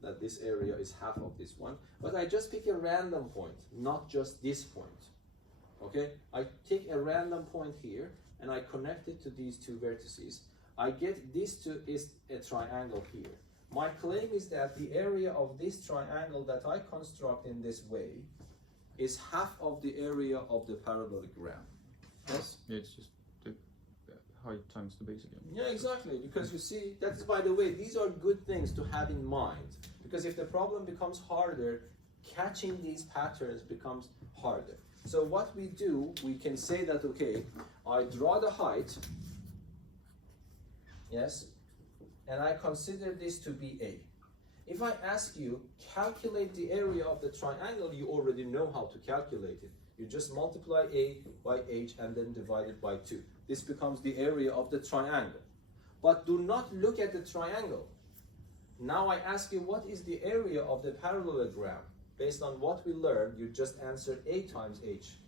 that this area is half of this one. But I just pick a random point, not just this point. Okay? I take a random point here, and I connect it to these two vertices. I get this to is a triangle here. My claim is that the area of this triangle that I construct in this way is half of the area of the parallelogram. Yes? Yeah, it's just the height times the base again. Yeah, exactly. Because you see, that's, by the way, these are good things to have in mind. Because if the problem becomes harder, catching these patterns becomes harder. So what we do, we can say that, okay, I draw the height, yes, and I consider this to be A. If I ask you, calculate the area of the triangle, you already know how to calculate it. You just multiply A by H and then divide it by 2. This becomes the area of the triangle. But do not look at the triangle. Now I ask you, what is the area of the parallelogram? Based on what we learned, you just answer A times H.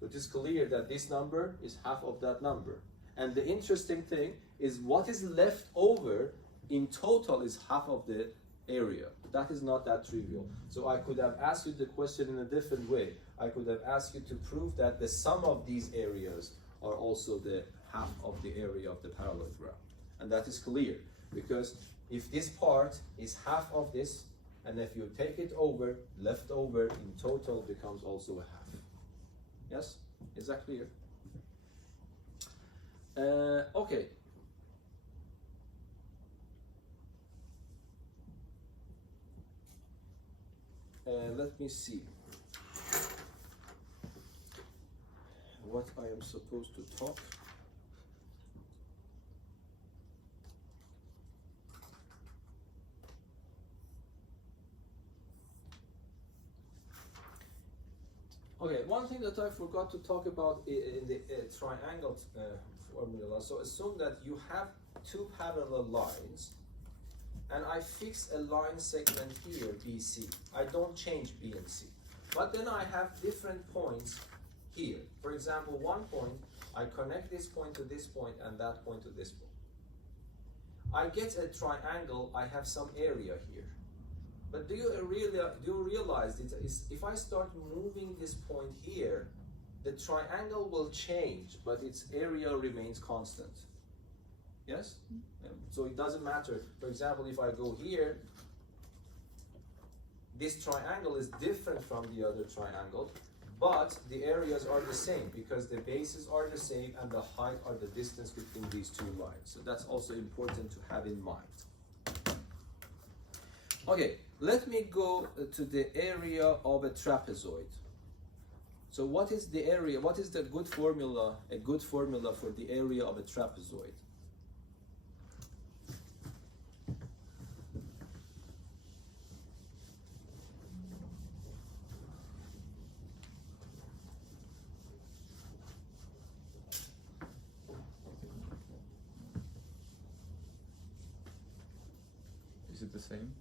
So it is clear that this number is half of that number. And the interesting thing is what is left over in total is half of the area. That is not that trivial. So I could have asked you the question in a different way. I could have asked you to prove that the sum of these areas are also the half of the area of the parallelogram. And that is clear, because if this part is half of this, and if you take it over, left over in total becomes also a half. Yes? Is that clear? Okay. Let me see what I am supposed to talk. Okay, one thing that I forgot to talk about in the triangle formula. So assume that you have two parallel lines, and I fix a line segment here, BC. I don't change B and C. But then I have different points here. For example, one point, I connect this point to this point and that point to this point. I get a triangle, I have some area here. But do you realize that if I start moving this point here, the triangle will change, but its area remains constant. Yes? So it doesn't matter. For example, if I go here, this triangle is different from the other triangle, but the areas are the same because the bases are the same and the height are the distance between these two lines. So that's also important to have in mind. Okay, let me go to the area of a trapezoid. So what is the area? What is the good formula? A good formula for the area of a trapezoid? Is it the same?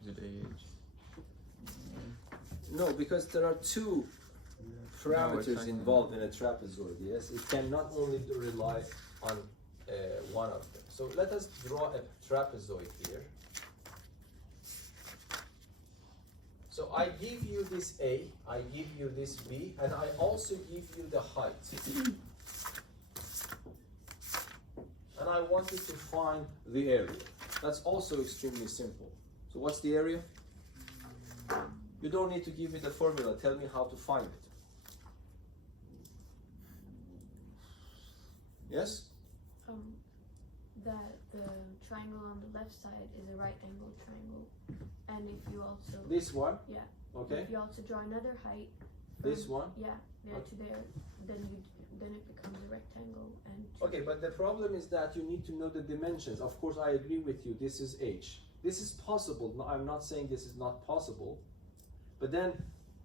Is it AH? No, because there are two parameters exactly. involved in a trapezoid. Yes, it cannot only rely on one of them. So let us draw a trapezoid here. So I give you this A, I give you this B, and I also give you the height. And I want you to find the area. That's also extremely simple. So what's the area? You don't need to give me the formula. Tell me how to find it. Yes? That the triangle on the left side is a right angled triangle. And if you also This one? Yeah. Okay. If you also draw another height from, This one? yeah, there to there, then it becomes a rectangle and Okay, but the problem is that you need to know the dimensions. Of course, I agree with you. This is H. This is possible. No, I'm not saying this is not possible. But then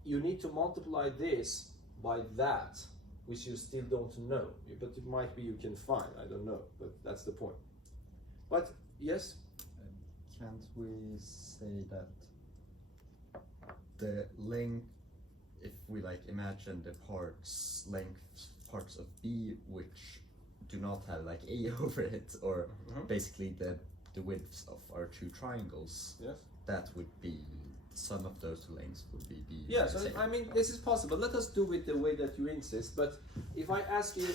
you need to multiply this by that, which you still don't know. But it might be you can find. I don't know. But that's the point. But yes? Can't we say that the length, if we like imagine the parts of B which do not have like A over it, or basically the widths of our two triangles, Yes. that would be the sum of those two lengths would be the Yeah, so same. I mean, this is possible. Let us do it the way that you insist. But if I ask you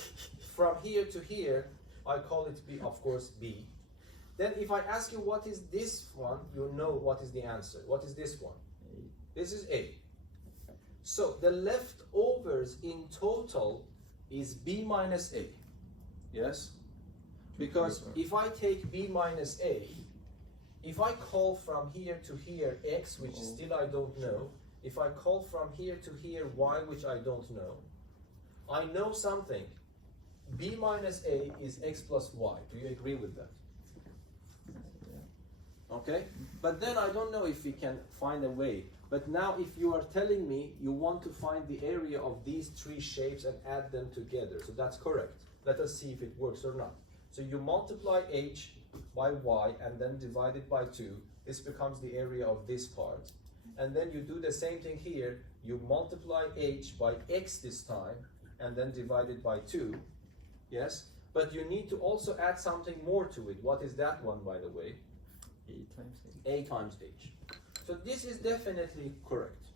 from here to here, I call it B, of course, B. Then if I ask you what is this one, you know what is the answer. What is this one? This is A. So the leftovers in total is B minus A. Yes? Because if I take B minus A, if I call from here to here X, which still I don't know, if I call from here to here Y, which I don't know, I know something. B minus A is X plus Y. Do you agree with that? Okay? But then I don't know if we can find a way. But now if you are telling me you want to find the area of these three shapes and add them together, so that's correct. Let us see if it works or not. So you multiply H by Y and then divide it by 2. This becomes the area of this part. And then you do the same thing here. You multiply H by X this time and then divide it by 2. Yes? But you need to also add something more to it. What is that one, by the way? A times H. A times H. So this is definitely correct.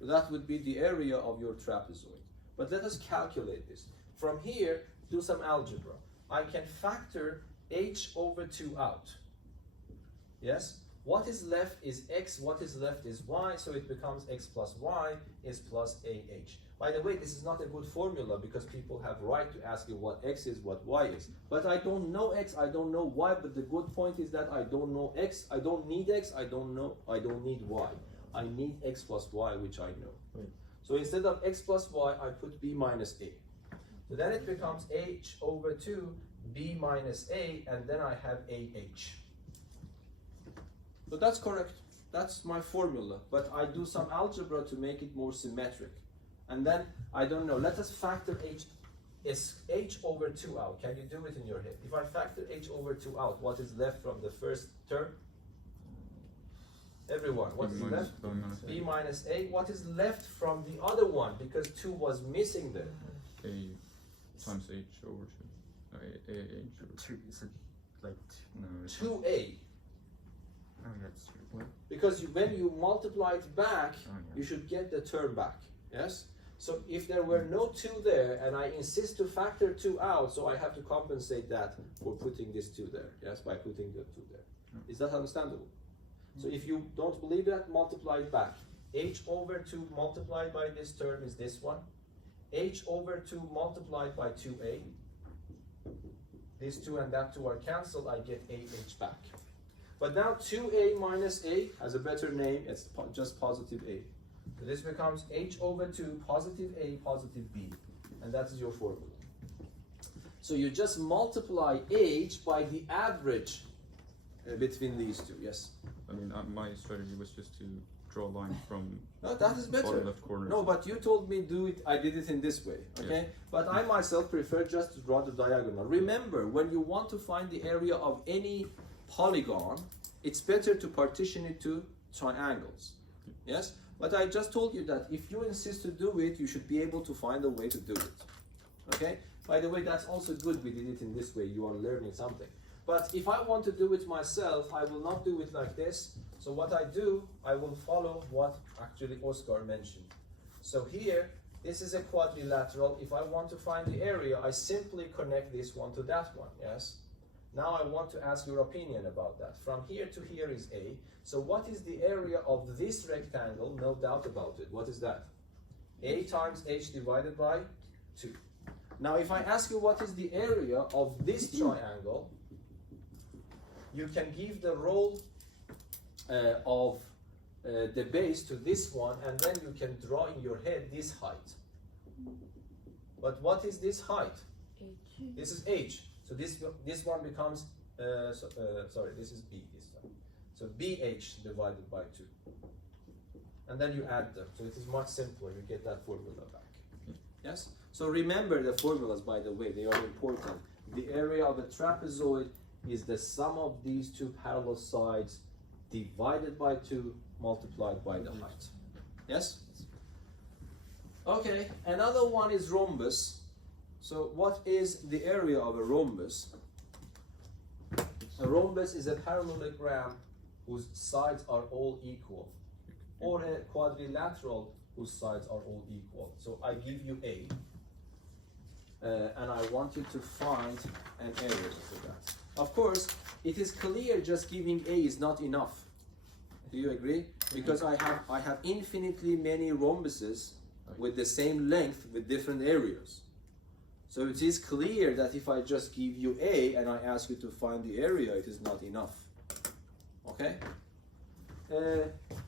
That would be the area of your trapezoid. But let us calculate this. From here, do some algebra. I can factor h over 2 out. Yes? What is left is x, what is left is y, so it becomes x plus y is plus ah. By the way, this is not a good formula because people have right to ask you what x is, what y is. But I don't know x, I don't know y, but the good point is that I don't know x, I don't need x, I don't need y. I need x plus y, which I know. Right. So instead of x plus y, I put b minus a. So then it becomes h over 2, b minus a, and then I have ah. So that's correct. That's my formula. But I do some algebra to make it more symmetric. And then, I don't know, let us factor h over 2 out. Can you do it in your head? If I factor h over 2 out, what is left from the first term? Everyone, what is left? B minus a. What is left from the other one? Because 2 was missing there. A times h over 2. H over 2 is it like no, it's 2a. oh that's true. What? Because when you multiply it back, Oh, yeah. you should get the term back. Yes? So if there were no 2 there, and I insist to factor 2 out, so I have to compensate that for putting this 2 there. Yes, by putting the 2 there. Is that understandable? So if you don't believe that, multiply it back. H over 2 multiplied by this term is this one. H over 2 multiplied by 2a. These 2 and that 2 are cancelled, I get AH back. But now 2a minus a has a better name, it's just positive a. So this becomes h over 2 positive a positive b. And that is your formula. So you just multiply h by the average between these two, yes? I mean, my strategy was just to draw a line from No, that is better. bottom left corner. No, but you told me do it, I did it in this way, okay? Yeah. But I myself prefer just to draw the diagonal. Remember, when you want to find the area of any polygon, it's better to partition it to triangles, yes? But I just told you that if you insist to do it, you should be able to find a way to do it, okay? By the way, that's also good we did it in this way, you are learning something. But if I want to do it myself, I will not do it like this. So what I do, I will follow what actually Oscar mentioned. So here, this is a quadrilateral. If I want to find the area, I simply connect this one to that one, yes? Now I want to ask your opinion about that. From here to here is A. So what is the area of this rectangle? No doubt about it. What is that? A times H divided by 2. Now if I ask you what is the area of this triangle, you can give the role of the base to this one, and then you can draw in your head this height. But what is this height? H. This is H. So this one becomes, sorry, this is B this time. So BH divided by 2. And then you add them. So it is much simpler. You get that formula back. Yes? So remember the formulas, by the way. They are important. The area of a trapezoid is the sum of these two parallel sides divided by 2 multiplied by the height. Yes? Okay, another one is rhombus. So what is the area of a rhombus? A rhombus is a parallelogram whose sides are all equal, or a quadrilateral whose sides are all equal. So I give you A, and I want you to find an area for that. Of course, it is clear just giving A is not enough. Do you agree? Because I have infinitely many rhombuses with the same length with different areas. So it is clear that if I just give you A and I ask you to find the area, it is not enough. Okay?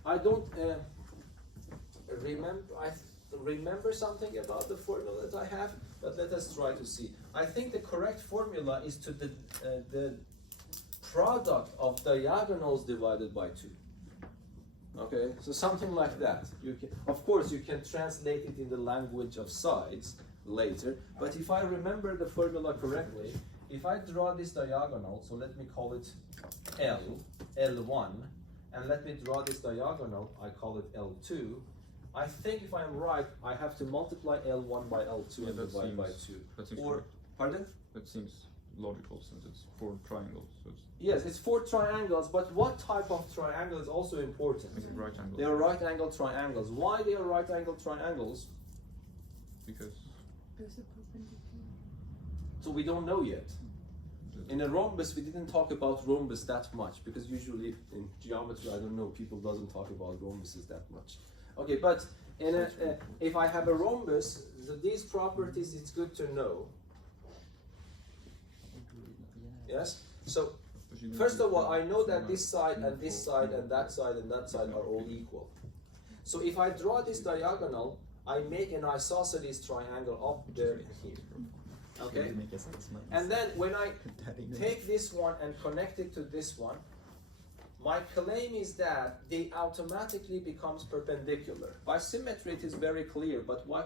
I don't remember something about the formula that I have, but let us try to see. I think the correct formula is to the product of diagonals divided by 2. Okay, so something like that. You can, of course, you can translate it in the language of sides later, but if I remember the formula correctly, if I draw this diagonal, so let me call it L, L1, and let me draw this diagonal, I call it L2, I think if I'm right, I have to multiply L1 by L2 and divide by 2. That seems Or, correct. pardon? That seems logical since it's 4 triangles. So it's Yes, it's 4 triangles, but what type of triangle is also important? like a right angle. They are right angle triangles. Why they are right angle triangles? Because There's a perpendicular. So we don't know yet. In a rhombus, we didn't talk about rhombus that much because usually in geometry, I don't know, people doesn't talk about rhombuses that much. Okay, but in if I have a rhombus, these properties it's good to know. Yes. So first of all, I know that this side and this side and that side and that side are all equal. So if I draw this diagonal, I make an isosceles triangle up there and here. Okay? And then when I take this one and connect it to this one, my claim is that they automatically becomes perpendicular. By symmetry it is very clear, but why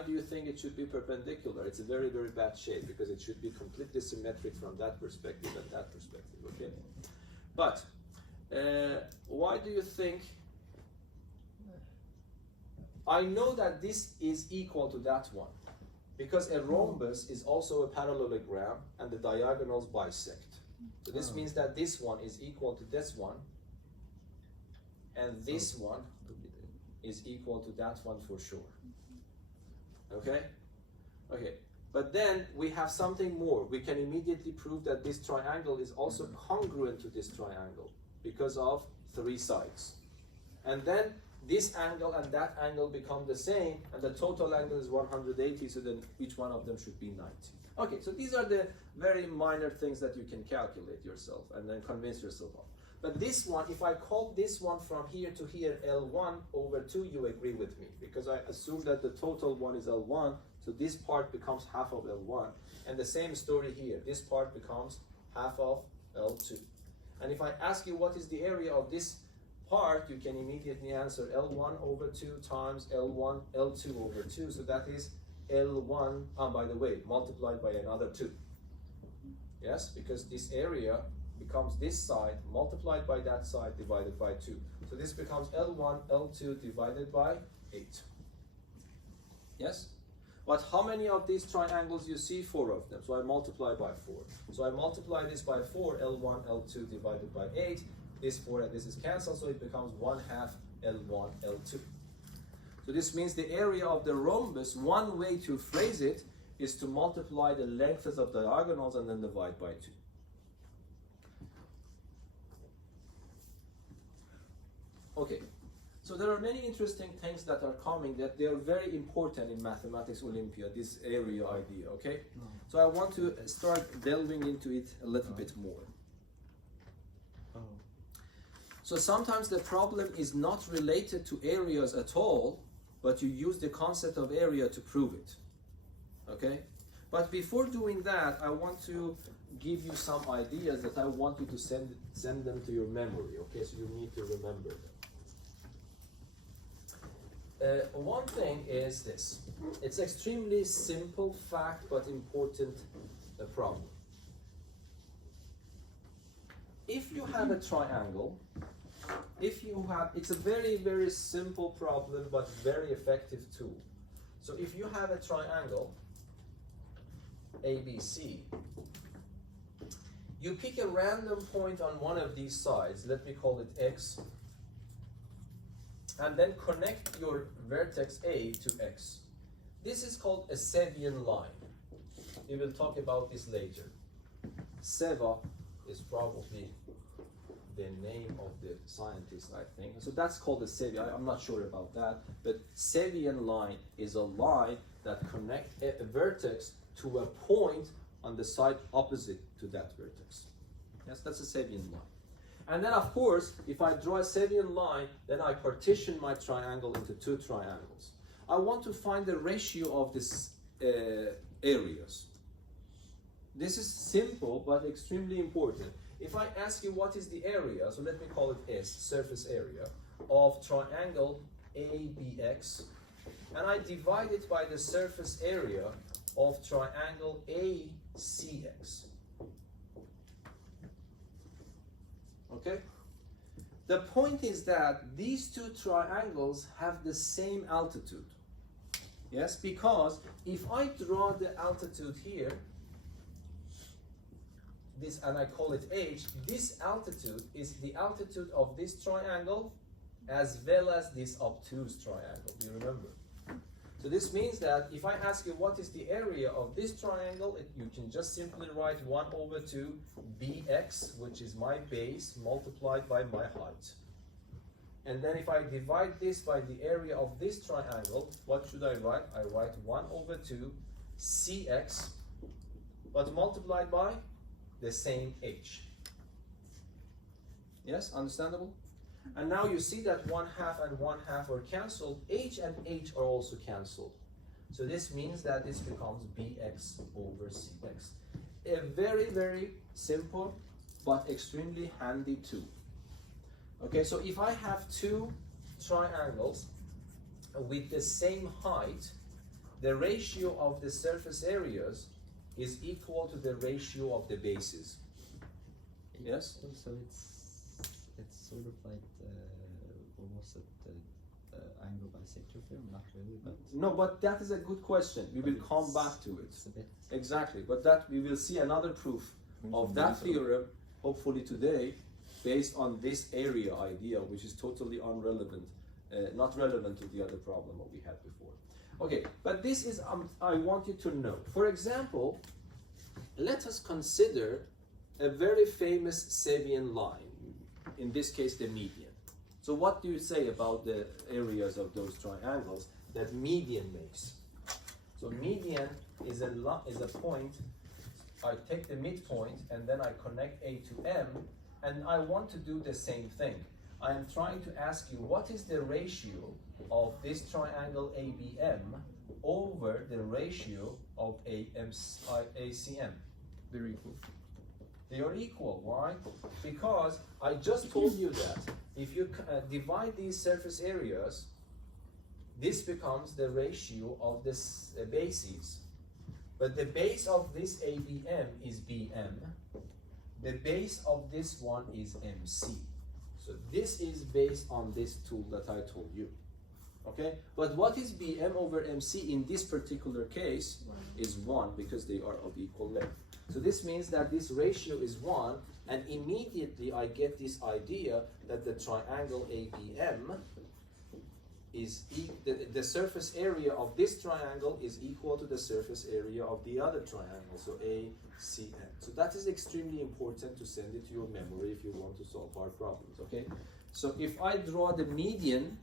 do you think it should be perpendicular? It's a very, very bad shape because it should be completely symmetric from that perspective and that perspective, okay? But why do you think? I know that this is equal to that one because a rhombus is also a parallelogram and the diagonals bisect. So this means that this one is equal to this one and this one is equal to that one for sure. Okay? Okay. But then we have something more. We can immediately prove that this triangle is also congruent to this triangle because of 3 sides. And then this angle and that angle become the same and the total angle is 180, so then each one of them should be 90. Okay, so these are the very minor things that you can calculate yourself and then convince yourself of. But this one, if I call this one from here to here L1 over 2, you agree with me because I assume that the total one is L1, so this part becomes half of L1. And the same story here, this part becomes half of L2. And if I ask you what is the area of this part, you can immediately answer L1 over 2 times L1, L2 over 2. So that is L1, by the way, multiplied by another 2. Yes, because this area becomes this side multiplied by that side divided by 2. So this becomes L1, L2 divided by 8. Yes? But how many of these triangles you see? 4 of them. So I multiply by 4. So I multiply this by 4, L1, L2 divided by 8. This 4 and this is cancelled, so it becomes 1/2 L1, L2. So this means the area of the rhombus, one way to phrase it is to multiply the lengths of diagonals and then divide by 2. Okay, so there are many interesting things that are coming that they are very important in Mathematics Olympia, this area idea, okay? So I want to start delving into it a little bit more. So sometimes the problem is not related to areas at all, but you use the concept of area to prove it, okay? But before doing that, I want to give you some ideas that I want you to send them to your memory, okay? So you need to remember them. One thing is this. It's extremely simple fact, but important problem. If you have a triangle, it's a very, very simple problem, but very effective tool. So if you have a triangle, ABC, you pick a random point on one of these sides, let me call it X, and then connect your vertex A to X. This is called a Sevian line. We will talk about this later. Seva is probably the name of the scientist, I think. So that's called a Sevian. I'm not sure about that, but Sevian line is a line that connects a vertex to a point on the side opposite to that vertex. Yes, that's a Sevian line. And then, of course, if I draw a Sevian line, then I partition my triangle into 2 triangles. I want to find the ratio of these areas. This is simple, but extremely important. If I ask you what is the area, so let me call it S, surface area, of triangle ABX, and I divide it by the surface area of triangle ACX. Okay? The point is that these 2 triangles have the same altitude. Yes, because if I draw the altitude here, this, and I call it h, this altitude is the altitude of this triangle as well as this obtuse triangle. Do you remember? So this means that if I ask you what is the area of this triangle, you can just simply write 1 over 2 bx, which is my base, multiplied by my height. And then if I divide this by the area of this triangle, what should I write? I write 1 over 2 cx, but multiplied by the same h. Yes, understandable? And now you see that 1/2 and 1/2 are cancelled. H and h are also cancelled. So this means that this becomes bx over cx. A very, very simple but extremely handy tool. Okay, so if I have two triangles with the same height, the ratio of the surface areas is equal to the ratio of the bases. Yes? So it's sort of like what was it, angle bisector theorem? Not really, but No, but that is a good question. We will come back to it. it's a bit. Exactly, but that we will see another proof of that theorem, hopefully today, based on this area idea, which is totally irrelevant, not relevant to the other problem that we had before. Okay, but this is, I want you to know. For example, let us consider a very famous Sevian line, in this case the median. So what do you say about the areas of those triangles that median makes? So median is a point, I take the midpoint and then I connect A to M, and I want to do the same thing. I am trying to ask you, what is the ratio of this triangle ABM over the ratio of ACM? They're equal. They are equal. Why? Because I just told you that if you divide these surface areas, this becomes the ratio of the bases. But the base of this ABM is BM. The base of this one is MC. So this is based on this tool that I told you. Okay? But what is BM over MC in this particular case is 1, because they are of equal length. So this means that this ratio is 1, and immediately I get this idea that the triangle ABM is the surface area of this triangle is equal to the surface area of the other triangle, so ACM. So that is extremely important to send it to your memory if you want to solve our problems, okay? So if I draw the median,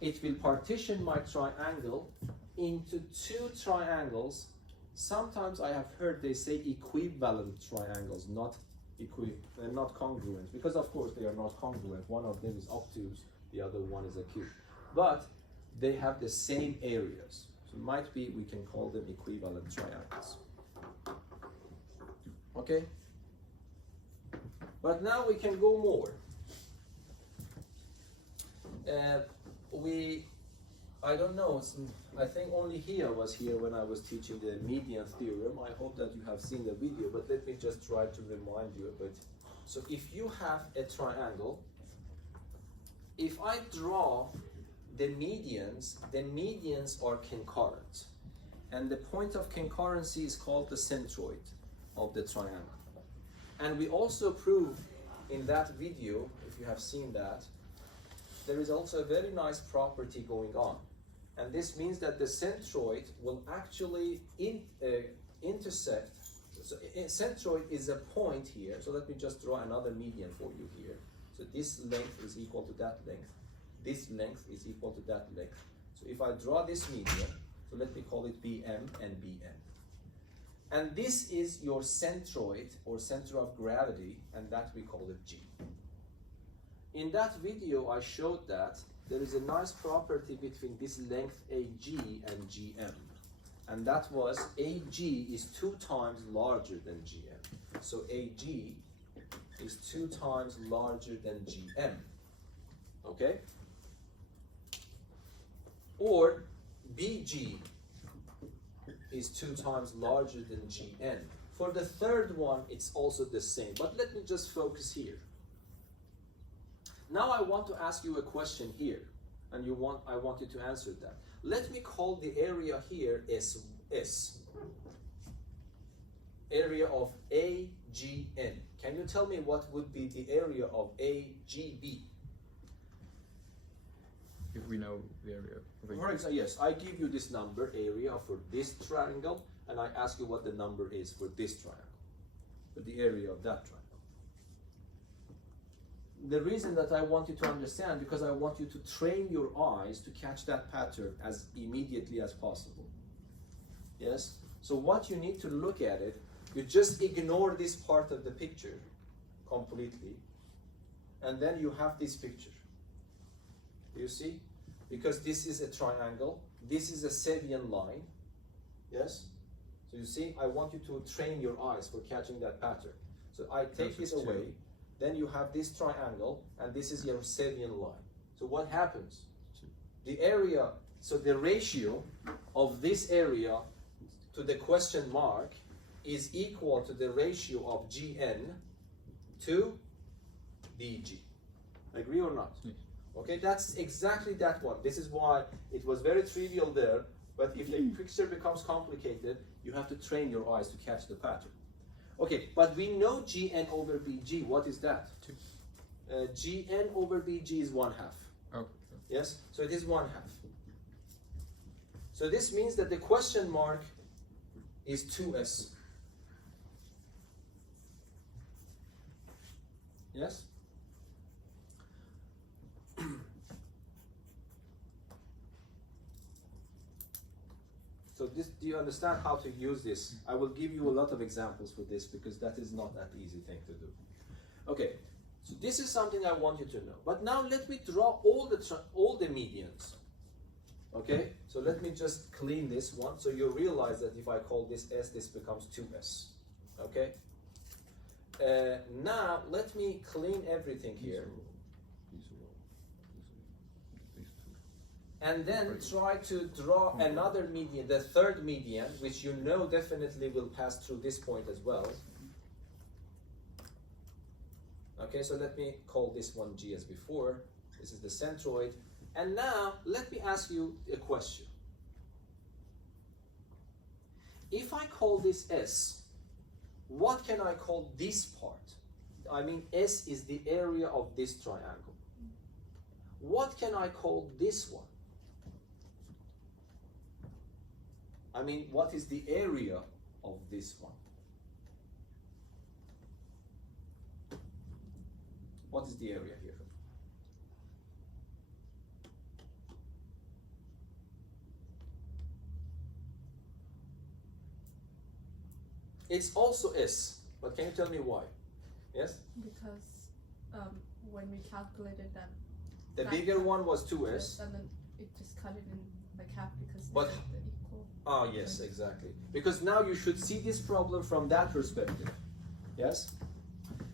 it will partition my triangle into two triangles. Sometimes I have heard they say equivalent triangles, not congruent, because of course they are not congruent. One of them is obtuse, the other one is acute. But they have the same areas. So might be we can call them equivalent triangles. Okay? But now we can go more. I don't know, I think only here was here when I was teaching the median theorem. I hope that you have seen the video, but let me just try to remind you a bit. So if you have a triangle, if I draw the medians are concurrent. And the point of concurrency is called the centroid of the triangle. And we also proved in that video, if you have seen that, there is also a very nice property going on. And this means that the centroid will actually intersect. So centroid is a point here. So let me just draw another median for you here. So this length is equal to that length. This length is equal to that length. So if I draw this median, so let me call it BM and BN. And this is your centroid or center of gravity, and that we call it G. In that video, I showed that there is a nice property between this length AG and GM. And that was AG is 2 times larger than GM. So AG is 2 times larger than GM. Okay? Or BG is 2 times larger than GN. For the third one, it's also the same. But let me just focus here. Now I want to ask you a question here, and I want you to answer that. Let me call the area here S. area of AGN. Can you tell me what would be the area of AGB? If we know the area of For example, yes, I give you this number, area for this triangle, and I ask you what the number is for this triangle, for the area of that triangle. The reason that I want you to understand, because I want you to train your eyes to catch that pattern as immediately as possible. Yes? So what you need to look at it, you just ignore this part of the picture completely, and then you have this picture. Do you see? Because this is a triangle, this is a Sevian line. Yes? So you see, I want you to train your eyes for catching that pattern. So I take this away, then you have this triangle, and this is your Sevian line. So what happens? The area, so the ratio of this area to the question mark is equal to the ratio of GN to DG. Agree or not? Yes. Okay, that's exactly that one. This is why it was very trivial there, but if the picture becomes complicated, you have to train your eyes to catch the pattern. Okay, but we know Gn over Bg. What is that? 2. Gn over Bg is 1/2. Okay. Yes, so it is 1/2. So this means that the question mark is 2s. Yes? So this, do you understand how to use this? I will give you a lot of examples for this because that is not that easy thing to do. Okay, so this is something I want you to know. But now let me draw all the medians. Okay, so let me just clean this one so you realize that if I call this S, this becomes 2S. Okay. Now let me clean everything here. And then try to draw another median, the third median, which you know definitely will pass through this point as well. Okay, so let me call this one G as before. This is the centroid. And now let me ask you a question. If I call this S, what can I call this part? I mean, S is the area of this triangle. What can I call this one? I mean, what is the area of this one? What is the area here? It's also S, but can you tell me why? Yes? Because when we calculated that, The that bigger part, one was 2S. and then it just cut it in like half because But- they're equal. Ah, yes, exactly. Because now you should see this problem from that perspective. Yes?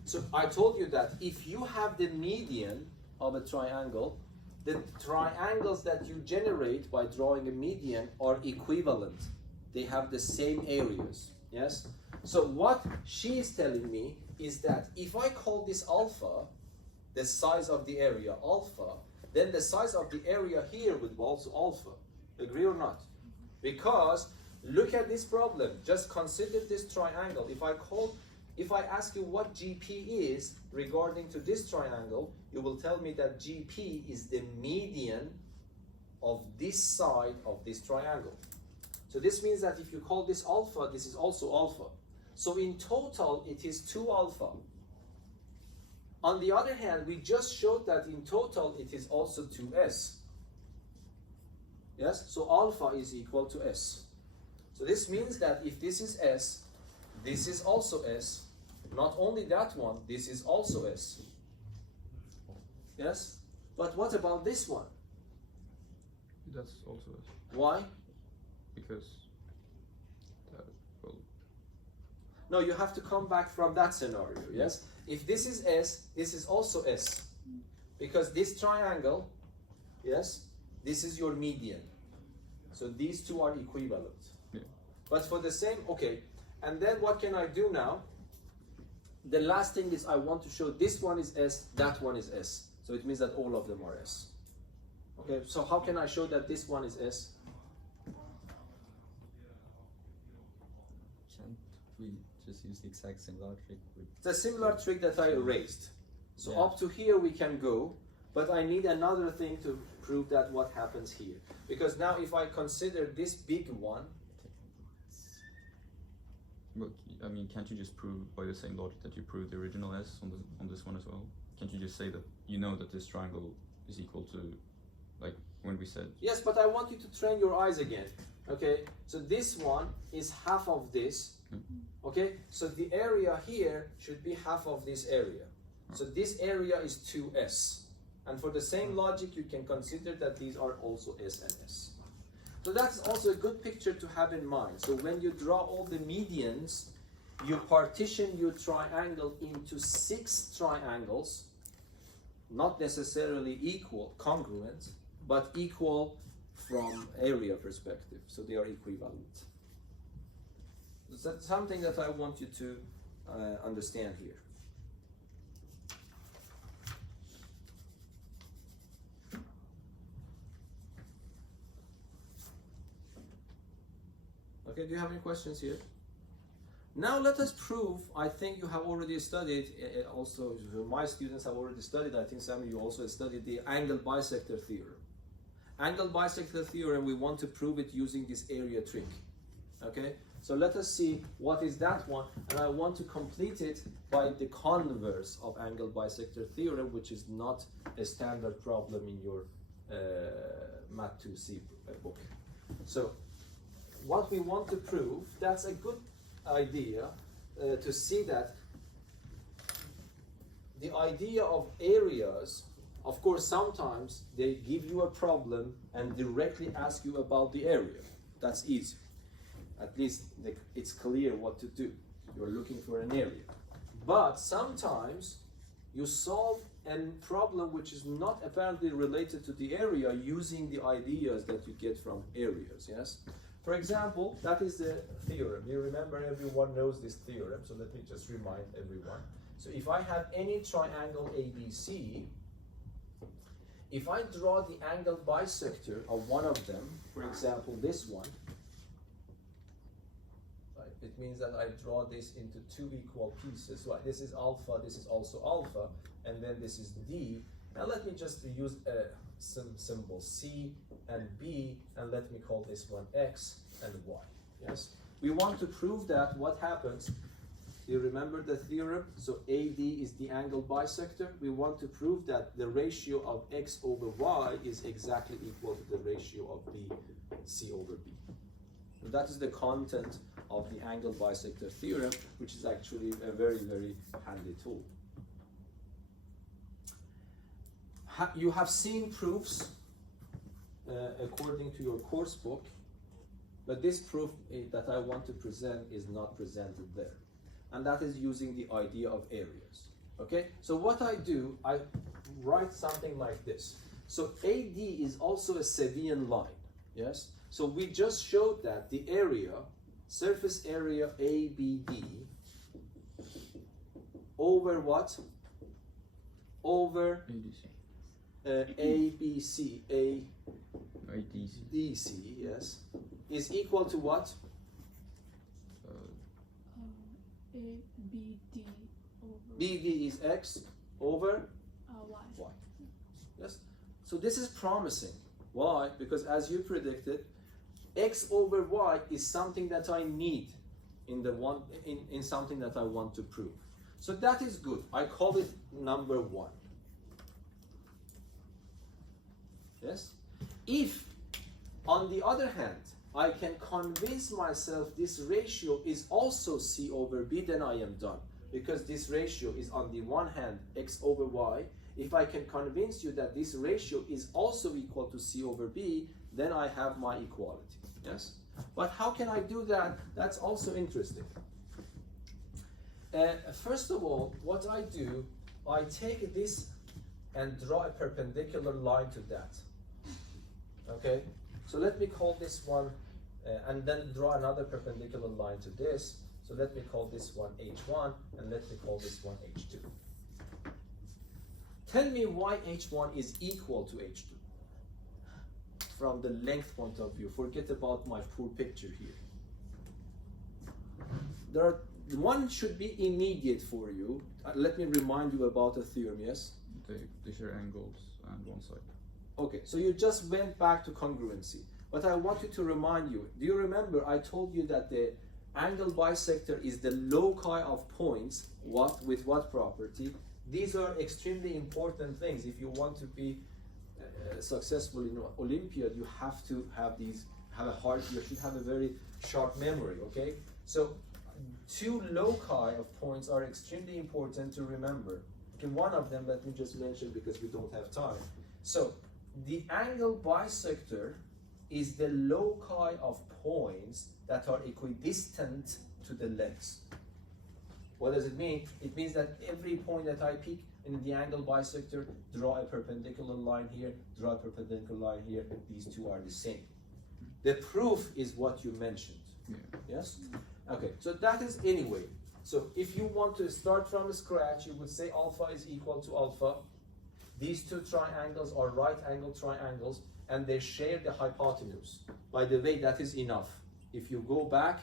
So I told you that if you have the median of a triangle, the triangles that you generate by drawing a median are equivalent. They have the same areas. Yes? So what she is telling me is that if I call this alpha, the size of the area alpha, then the size of the area here would be also alpha. Agree or not? Because look at this problem. Just consider this triangle. If I ask you what GP is regarding to this triangle, you will tell me that GP is the median of this side of this triangle. So this means that if you call this alpha, this is also alpha. So in total, it is 2 alpha. On the other hand, we just showed that in total, it is also 2s. Yes, so alpha is equal to s. So this means that if this is s, this is also s. Not only that one, this is also s. Yes, but what about this one? That's also S. Why? Because well, No, you have to come back from that scenario, yes? If this is S, this is also S. Because this triangle, yes, this is your median. So these two are equivalent. yeah. But for the same, okay, and then what can I do now? The last thing is I want to show this one is S, that one is S. So it means that all of them are S. Okay, so how can I show that this one is S? Can't we just use the exact same logic. It's a similar trick that I erased. So Yeah. up to here we can go, but I need another thing to prove that what happens here. Because now if I consider this big one, But I mean, can't you just prove by the same logic that you proved the original S on this one as well? Can't you just say that you know that this triangle is equal to, like when we said? yes, but I want you to train your eyes again. Okay, so this one is half of this. Okay, so the area here should be half of this area. So this area is 2S. And for the same logic, you can consider that these are also S and S. So that's also a good picture to have in mind. So when you draw all the medians, you partition your triangle into 6 triangles, not necessarily equal, congruent, but equal from area perspective. So they are equivalent. So that's something that I want you to understand here. Okay, do you have any questions here? Now let us prove, I think you have already studied, also my students have already studied, I think some of you also studied the angle bisector theorem. Angle bisector theorem, we want to prove it using this area trick. Okay, so let us see what is that one, and I want to complete it by the converse of angle bisector theorem, which is not a standard problem in your Math 2C book. So what we want to prove, that's a good idea to see that the idea of areas, of course, sometimes they give you a problem and directly ask you about the area. That's easy. At least it's clear what to do. You're looking for an area. But sometimes you solve a problem which is not apparently related to the area using the ideas that you get from areas, yes? For example, that is the theorem. You remember, everyone knows this theorem, so let me just remind everyone. So if I have any triangle ABC, if I draw the angle bisector of one of them, for example this one, right, it means that I draw this into 2 equal pieces. Right, this is alpha, this is also alpha, and then this is D. Now let me just use some symbol C and B, and let me call this one X and Y. Yes, we want to prove that what happens. You remember the theorem? So AD is the angle bisector. We want to prove that the ratio of X over Y is exactly equal to the ratio of B, C over B. And that is the content of the angle bisector theorem, which is actually a very, very handy tool. You have seen proofs according to your course book, but this proof that I want to present is not presented there. And that is using the idea of areas. Okay, so what I do, I write something like this. So AD is also a Sevian line, yes? So we just showed that the area, surface area ABD, over what? Over ABC, ADC, yes, is equal to what? ABD over BD is X over Y. Y. Yes. So this is promising. Why? Because as you predicted, X over Y is something that I need in something that I want to prove. So that is good. I call it number 1. Yes. If, on the other hand, I can convince myself this ratio is also C over B, then I am done. Because this ratio is on the one hand X over Y. If I can convince you that this ratio is also equal to C over B, then I have my equality. Yes? But how can I do that? That's also interesting. First of all, what I do, I take this and draw a perpendicular line to that. Okay? So let me call this one, and then draw another perpendicular line to this. So let me call this one H1, and let me call this one H2. Tell me why H1 is equal to H2 from the length point of view. Forget about my poor picture here. There are one should be immediate for you. Let me remind you about the theorem, yes? They share angles and one side. Okay, so you just went back to congruency. But I want you to remind you, do you remember I told you that the angle bisector is the loci of points, what with what property? These are extremely important things. If you want to be successful in Olympia, you have to have these, you should have a very sharp memory, okay? So two loci of points are extremely important to remember. Okay, one of them, let me just mention because we don't have time. So the angle bisector is the loci of points that are equidistant to the lengths. What does it mean? It means that every point that I pick in the angle bisector, draw a perpendicular line here, draw a perpendicular line here, these two are the same. The proof is what you mentioned. Yeah. Yes? Okay, so that is anyway. So if you want to start from scratch, you would say alpha is equal to alpha. These two triangles are right angle triangles and they share the hypotenuse. By the way, that is enough. If you go back,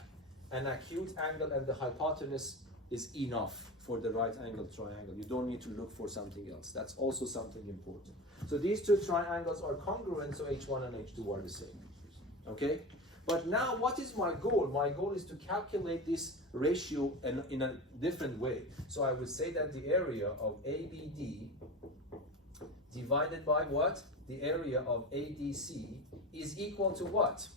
an acute angle and the hypotenuse is enough for the right angle triangle. You don't need to look for something else. That's also something important. So these two triangles are congruent, so H1 and H2 are the same. Okay? But now what is my goal? My goal is to calculate this ratio in a different way. So I would say that the area of ABD divided by what? The area of ADC is equal to what?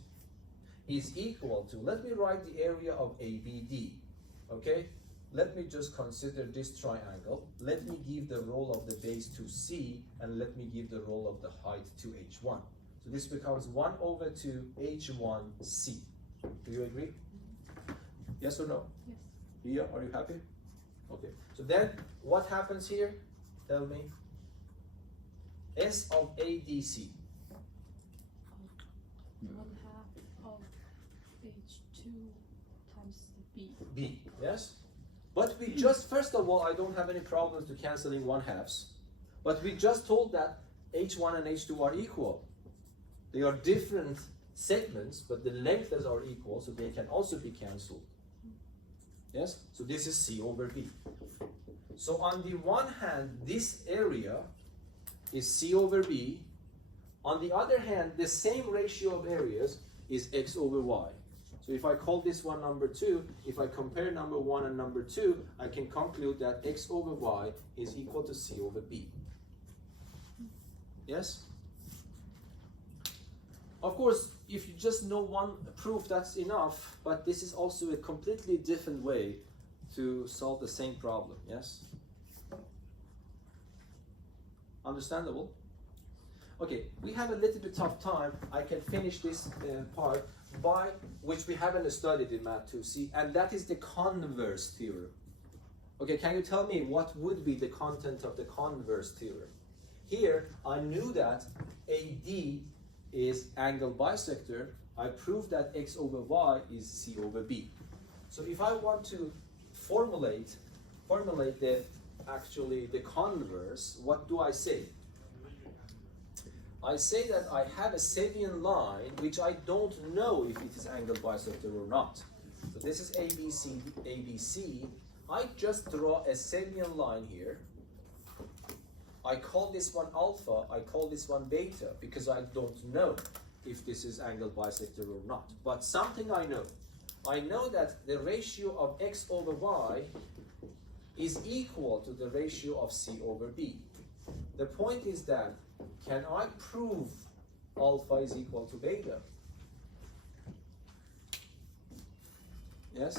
Is equal to, let me write the area of ABD. Okay? Let me just consider this triangle. Let me give the roll of the base to C, and let me give the roll of the height to H1. So this becomes 1 over 2 H1C. Do you agree? Yes or no? Yes. Leah, are you happy? Okay. So then, what happens here? Tell me. S of ADC. 1/2 of H2 times the B. B, yes? But we just, first of all, I don't have any problems to canceling 1/2s. But we just told that H1 and H2 are equal. They are different segments, but the lengths are equal, so they can also be cancelled. Yes? So this is C over B. So on the one hand, this area is C over B. On the other hand, the same ratio of areas is X over Y. So if I call this one number 2, if I compare number 1 and number 2, I can conclude that X over Y is equal to C over B. Yes? Of course, if you just know one proof, that's enough, but this is also a completely different way to solve the same problem, yes? Understandable? Okay, we have a little bit of time. I can finish this part by which we haven't studied in Math 2C, and that is the Converse Theorem. Okay, can you tell me what would be the content of the Converse Theorem? Here, I knew that AD is angle bisector. I proved that X over Y is C over B. So if I want to formulate the converse, what do I say? I say that I have a Sevian line which I don't know if it is angle bisector or not. So this is ABC. I just draw a Sevian line here. I call this one alpha, I call this one beta, because I don't know if this is angle bisector or not. But something I know that the ratio of X over Y is equal to the ratio of C over B. The point is that, can I prove alpha is equal to beta? Yes?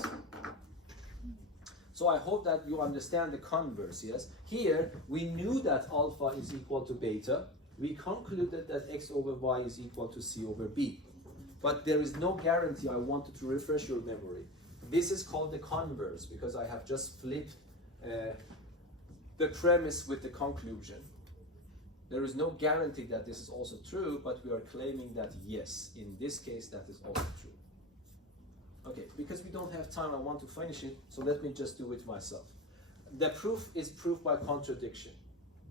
So I hope that you understand the converse, yes? Here, we knew that alpha is equal to beta. We concluded that X over Y is equal to C over B. But there is no guarantee. I wanted to refresh your memory. This is called the converse because I have just flipped the premise with the conclusion. There is no guarantee that this is also true, but we are claiming that yes, in this case, that is also true. Okay, because we don't have time, I want to finish it, so let me just do it myself. The proof is proof by contradiction.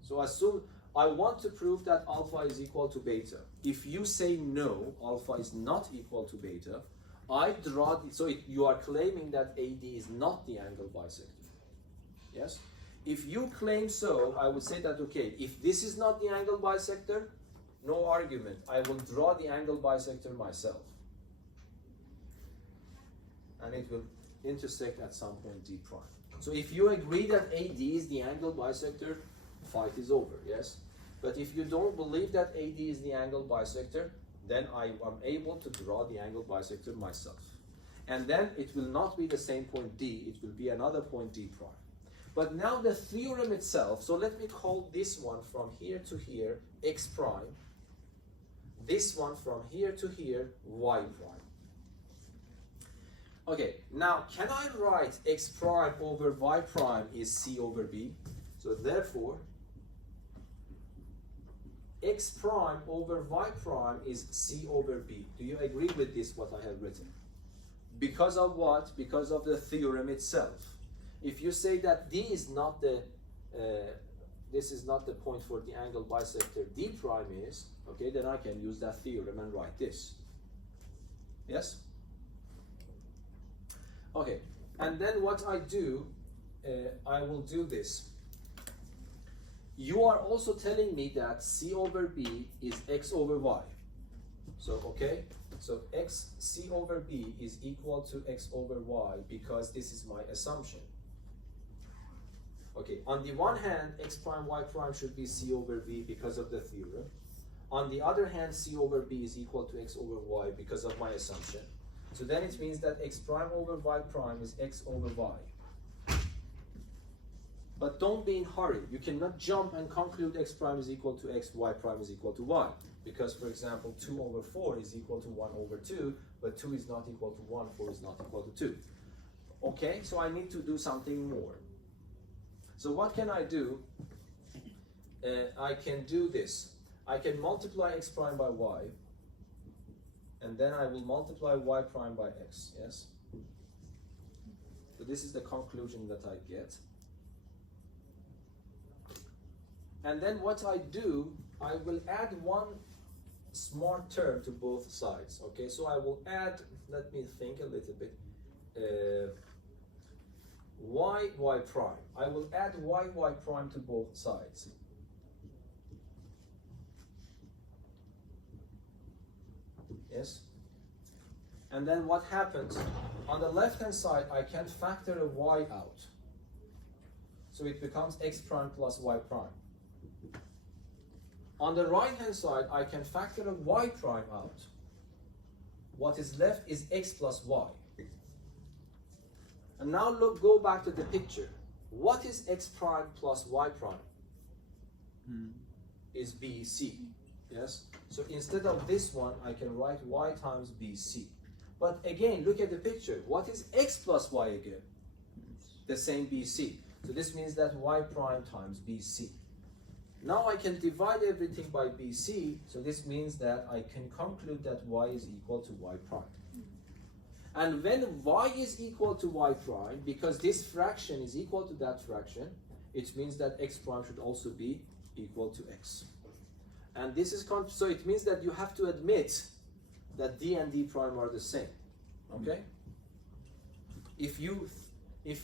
So assume I want to prove that alpha is equal to beta. If you say no, alpha is not equal to beta, I draw, you are claiming that AD is not the angle bisector. Yes? If you claim so, I would say that, okay, if this is not the angle bisector, no argument. I will draw the angle bisector myself. And it will intersect at some point D prime. So if you agree that AD is the angle bisector, fight is over, yes? But if you don't believe that AD is the angle bisector, then I am able to draw the angle bisector myself. And then it will not be the same point D, it will be another point D prime. But now the theorem itself, so let me call this one from here to here X prime, this one from here to here Y prime. Okay, now can I write X prime over Y prime is C over B? So therefore, X prime over Y prime is C over B. Do you agree with this, what I have written? Because of what? Because of the theorem itself. If you say that D is not the, this is not the point for the angle bisector, D prime is, okay, then I can use that theorem and write this. Yes? Okay, and then what I do, I will do this. You are also telling me that C over B is X over Y. So, okay, so C over B is equal to X over Y because this is my assumption. Okay, on the one hand, X prime, Y prime should be C over B because of the theorem. On the other hand, C over B is equal to X over Y because of my assumption. So then it means that X prime over Y prime is X over Y. But don't be in a hurry. You cannot jump and conclude X prime is equal to X, Y prime is equal to Y. Because, for example, 2 over 4 is equal to 1 over 2, but 2 is not equal to 1, 4 is not equal to 2. Okay, so I need to do something more. So what can I do? I can do this. I can multiply X prime by Y, and then I will multiply Y prime by X, yes? So this is the conclusion that I get. And then what I do, I will add one smart term to both sides, okay? So I will add, let me think a little bit, y prime. I will add y prime to both sides. Yes? And then what happens? On the left-hand side, I can factor a y out. So it becomes x prime plus y prime. On the right-hand side, I can factor a y prime out. What is left is x plus y. And now look, go back to the picture. What is x prime plus y prime? Is BC. Yes? So instead of this one, I can write y times BC. But again, look at the picture. What is x plus y again? The same BC. So this means that y prime times BC. Now I can divide everything by BC, so this means that I can conclude that y is equal to y prime. And when y is equal to y prime, because this fraction is equal to that fraction, it means that x prime should also be equal to x. And this is, so it means that you have to admit that d and d prime are the same, okay? If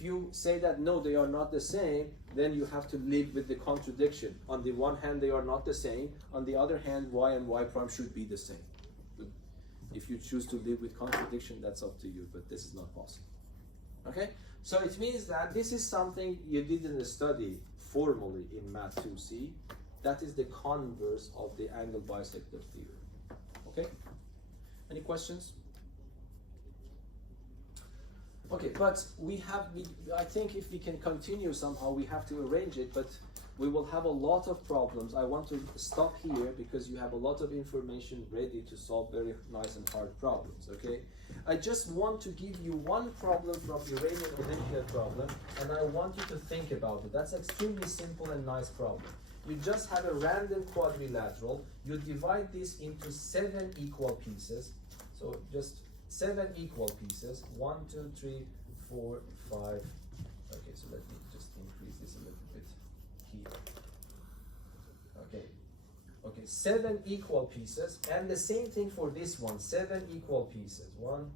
you say that no, they are not the same, then you have to live with the contradiction. On the one hand, they are not the same. On the other hand, y and y prime should be the same. If you choose to live with contradiction, that's up to you, but this is not possible. Okay? So it means that this is something you didn't study formally in Math 2C. That is the converse of the angle bisector theorem. Okay? Any questions? Okay, but I think if we can continue somehow, we have to arrange it, but we will have a lot of problems. I want to stop here because you have a lot of information ready to solve very nice and hard problems, okay? I just want to give you one problem from the Iranian Olympia problem, and I want you to think about it. That's extremely simple and nice problem. You just have a random quadrilateral. You divide this into 7 equal pieces. So just 7 equal pieces. 1, 2, 3, 4, 5. Okay, so let me just increase this a little bit here. Okay. Okay, 7 equal pieces. And the same thing for this one. 7 equal pieces. 1,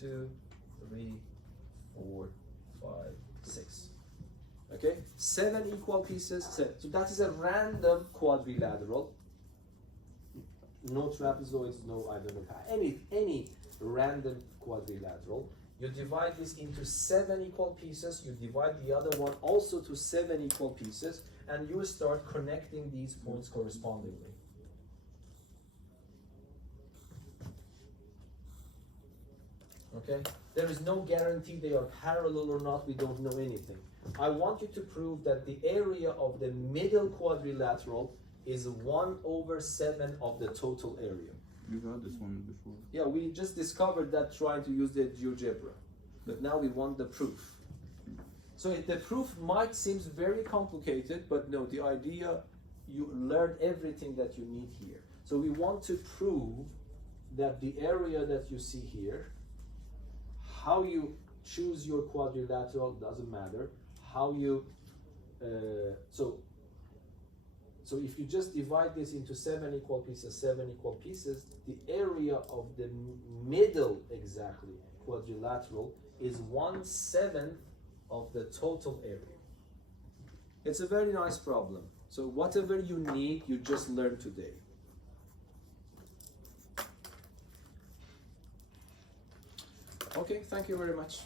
2, 3, 4, 5, 6. Okay, 7 equal pieces. So that is a random quadrilateral. No trapezoids, no, I don't know, any random quadrilateral. You divide this into 7 equal pieces. You divide the other one also to 7 equal pieces, and you start connecting these points correspondingly. Okay, there is no guarantee they are parallel or not. We don't know anything. I want you to prove that the area of the middle quadrilateral is 1/7 of the total area. We've had this one before. Yeah, we just discovered that trying to use the GeoGebra, but now we want the proof. So the proof might seem very complicated, but no, the idea, you learned everything that you need here. So we want to prove that the area that you see here, how you choose your quadrilateral doesn't matter. How you, so if you just divide this into 7 equal pieces, the area of the middle exactly quadrilateral is 1/7 of the total area. It's a very nice problem. So whatever you need, you just learn today. Okay, thank you very much.